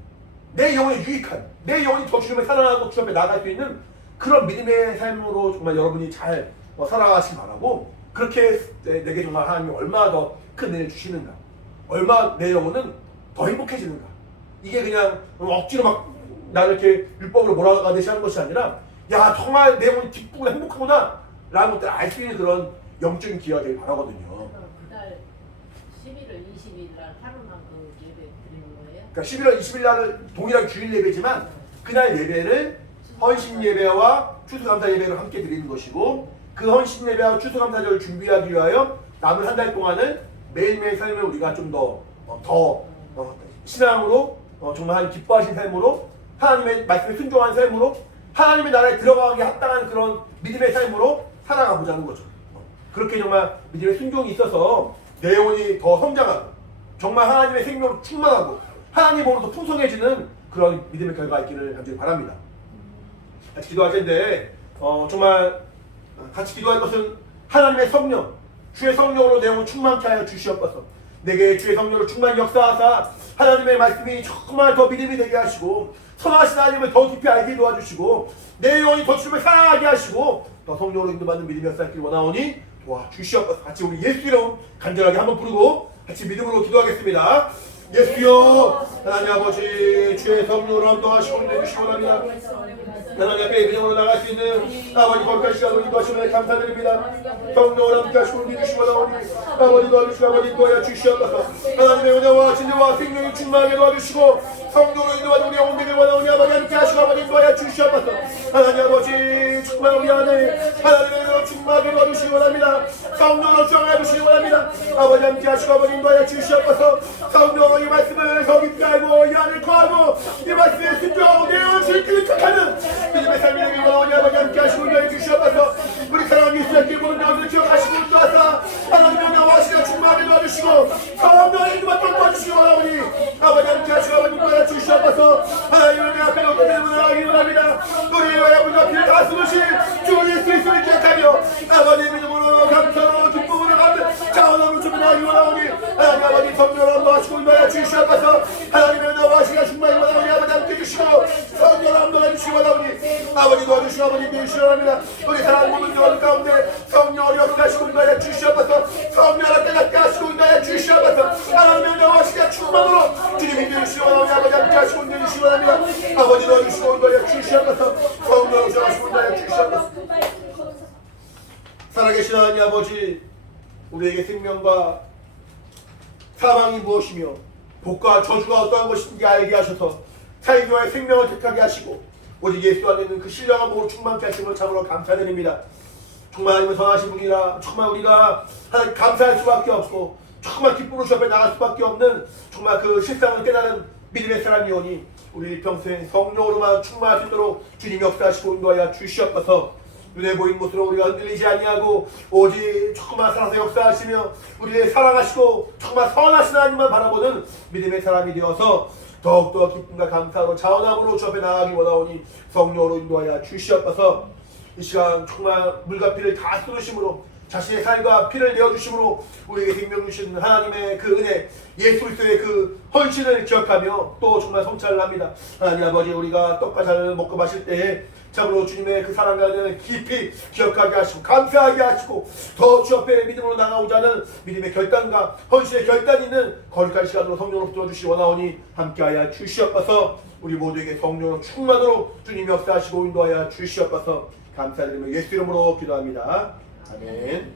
내 영혼의 유익한 내 영혼이 더 주님을 사랑하고 주 앞에 나아갈 수 있는 그런 믿음의 삶으로 정말 여러분이 잘 살아가시기 바라고 그렇게 내게 정말 하나님이 얼마나 더 큰 은혜를 주시는가 얼마나 내 영혼은 더 행복해지는가 이게 그냥 억지로 막 나를 이렇게 율법으로 몰아가듯이 하는 것이 아니라 야 정말 내 영혼이 기쁘고 행복하구나 라는 것들을 알 수 있는 그런 영적인 기회가 되길 바라거든요. 그날 11월 20일 날 하루만 그 예배 드리는 거예요? 그러니까 11월 20일 날은 동일한 주일 예배지만 그날 예배를 헌신 예배와 추수감사 예배를 함께 드리는 것이고 그 헌신 예배와 추수감사절을 준비하기 위하여 남은 한 달 동안은 매일매일 삶을 우리가 좀 더 신앙으로 정말 기뻐하신 삶으로 하나님의 말씀에 순종한 삶으로 하나님의 나라에 들어가기 합당한 그런 믿음의 삶으로 살아가보자는 거죠. 그렇게 정말 믿음의 순종이 있어서 내 영혼이 더 성장하고 정말 하나님의 생명으로 충만하고 하나님으로 더 풍성해지는 그런 믿음의 결과가 있기를 간절히 바랍니다. 같이 기도할 텐데 정말 같이 기도할 것은 하나님의 성령, 주의 성령으로 내 영혼을 충만케 하여 주시옵소서. 내게 주의 성령으로 충만 역사하사 하나님의 말씀이 정말 더 믿음이 되게 하시고 선하신 하나님을 더 깊이 알게 도와주시고 내 영혼이 더 주님을 사랑하게 하시고 더 성령으로 인도받는 믿음이 역사하기를 원하오니 도와주시옵소서. 같이 우리 예수 이름 간절하게 한번 부르고 같이 믿음으로 기도하겠습니다. 예수여 하나님 아버지 주의 성령으로 함도하시고 내주시기 원합니다. 하나님 앞에 믿음으로 나갈 수 있는 아버지 거룩한 시간을 인도하시면 감사드립니다. 성령으로 함께 하시고 믿으시기 원하오니 아버지 도와주시고 아버지 도와야 주시옵소서. 하나님의 은혜와 진리와 생명이 충만하게 도와주시고 성령으로 인도하여 우리 영혼 되길 원하오니 아버지 함께 하시고 아버지 도와야 주시옵소서. 하나님 아버지 정말 우리 안에 하나님의 은혜로 충만하게 도와주시기 원합니다. 성령으로 주장해 주시기 원합니다. 아버지 함께 하시고 아버지 인도하여 주시옵소서. 성령으로 이 말씀을 더 깊이 알고 이 안을 거하고 이 말씀에 순종하고 내 영혼을 지키는 척하는 믿음의 삶이 되길 원하오니 아버지 함께 하시고 인도하여 주시옵소서. 우리 사랑하는 예수의 길보는 명을 기억하시고 인도하사 하나님의 은혜와 하시고 충만하게 도와주시고 성령의 인도받도록 도와주시기 원하오니 아버지 함께 하시고 아버지 인도하여 주시옵소서. 하나님의 은혜 앞에 높은 믿음을 하기 원합니다. 우리의 아버지와 피를 다 쏟으신 주 예수 그리스도를 기억하며 아버지의 믿음으로 감사로 기쁨으로 가득 자원으로 주문하기 원하오니 하나님 아버지 성령으로 함도하시고 인도하여 주시옵소서. 하나님의 은혜와 하시고 충만하게 원하오니 아버지 함께 해주시고 성령으로 함도하여 주시기 원하오니 아버지 도와주시고 아버지 인도해주시기 원합니다. 우리 사랑하는 모든 교원 가운데 성령으로 역사하시고 인도하여 주시옵소서. 성령으로 깨닫게 하시고 인도하여 주시옵소서. 하나님의 은혜와 하시고 충만으로 주님 인도해주시기 원하오니 아버지 함께 하시고 인도해주시기 원합니다. 아버지 도와주시고 인도하여 주시옵소서. 성령으로 역사하시고 인도하여 주시옵소서. 살아계신 하나님 아버지 우리에게 생명과 사망이 무엇이며 복과 저주가 어떠한 것인지 알게 하셔서 자기와의 생명을 택하게 하시고 오직 예수 안에 있는 그 신령한 복으로 충만케 하심을 참으로 감사드립니다. 정말 하나님은 선하신 분이라 정말 우리가 하나님 감사할 수밖에 없고 정말 기쁨으로 주 앞에 나갈 수밖에 없는 정말 그 실상을 깨달은 믿음의 사람이오니 우리 평생 성령으로만 충만할 수 있도록 주님 역사하시고 인도하여 주시옵소서. 눈에 보이는 것으로 우리가 흔들리지 아니하고 오직 정말 살아서 역사하시며 우리의 사랑하시고 정말 선하신 하나님만 바라보는 믿음의 사람이 되어서 더욱더 기쁨과 감사로 자원함으로 주 앞에 나아가기 원하오니 성령으로 인도하여 주시옵소서. 이 시간 정말 물과 피를 다 쏟으심으로 자신의 살과 피를 내어주심으로 우리에게 생명 주신 하나님의 그 은혜 예수 그리스도의 그 헌신을 기억하며 또 정말 성찰을 합니다. 하나님 아버지 우리가 떡과 잔을 먹고 마실 때에 참으로 주님의 그 사랑과 은혜를 깊이 기억하게 하시고 감사하게 하시고 더 주 앞에 믿음으로 나가오자는 믿음의 결단과 헌신의 결단이 있는 거룩한 시간으로 성령으로 붙들어주시기 원하오니 함께하여 주시옵소서. 우리 모두에게 성령으로 충만으로 주님 역사하시고 인도하여 주시옵소서. 감사드리며 예수 이름으로 기도합니다. 아멘.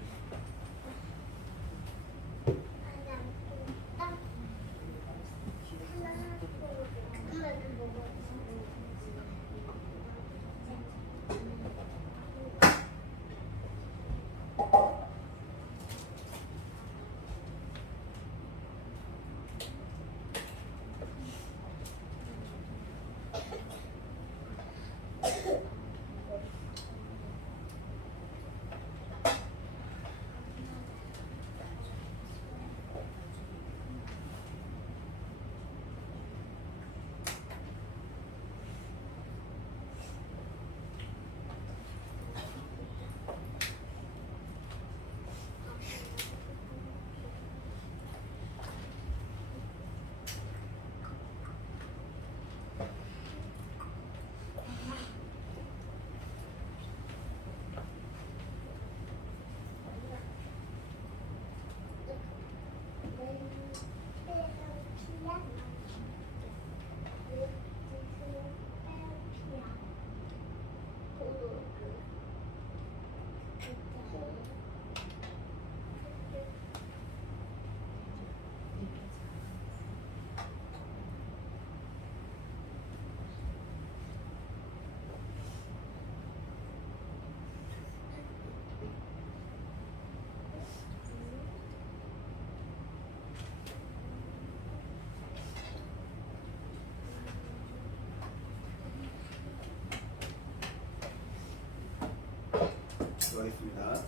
기도합니다.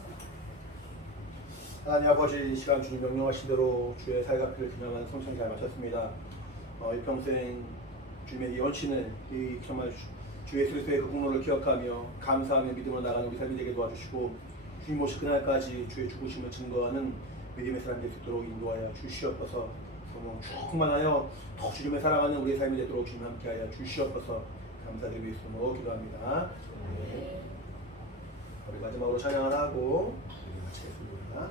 하나님 아버지, 이 시간 주님 명령하신 대로 주의 살갑기를 기념하는 성찬 잘 마쳤습니다. 일평생 주님의 이 헌신을, 이 정말 주 예수 그리스도의 그 공로를 기억하며 감사하며 믿음으로 나가는 우리 삶이 되게 도와주시고, 주님 오실 그날까지 주의 죽으심을 증거하는 믿음의 사람이 될 수 있도록 인도하여 주시옵소서. 성령 충만하여 더 주님을 사랑하는 우리의 삶이 되도록 주님 함께하여 주시옵소서. 감사드리고 있으므로 기도합니다. 우리 마지막으로 찬양을 하고 마치겠습니다.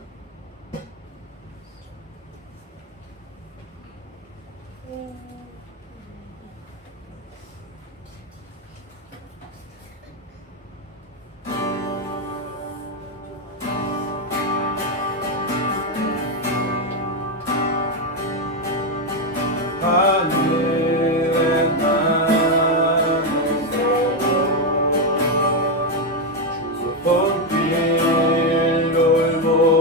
하늘의 나무로 주 손길 돌보시네.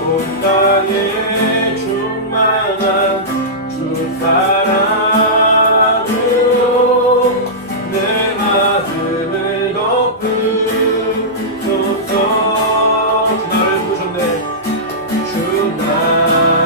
온 땅에 충만한 주 사랑으로 내 마음을 덮으소서. 주 나를 부르셨네. 주 나를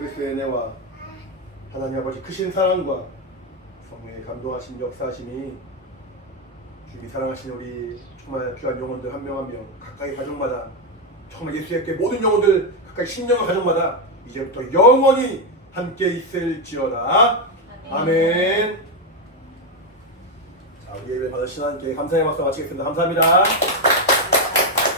그리스도의 은혜와 하나님 아버지 크신 사랑과 성령의 감동하신 역사하심이 주님이 사랑하신 우리 정말 귀한 영혼들 한 명 한 명 각각의 가정마다 정말 예수의 모든 영혼들 각각 신령한 가정마다 이제부터 영원히 함께 있을지어다. 아멘. 자, 우리 예배 받으신 하나님께 감사의 박수 마치겠습니다. 감사합니다.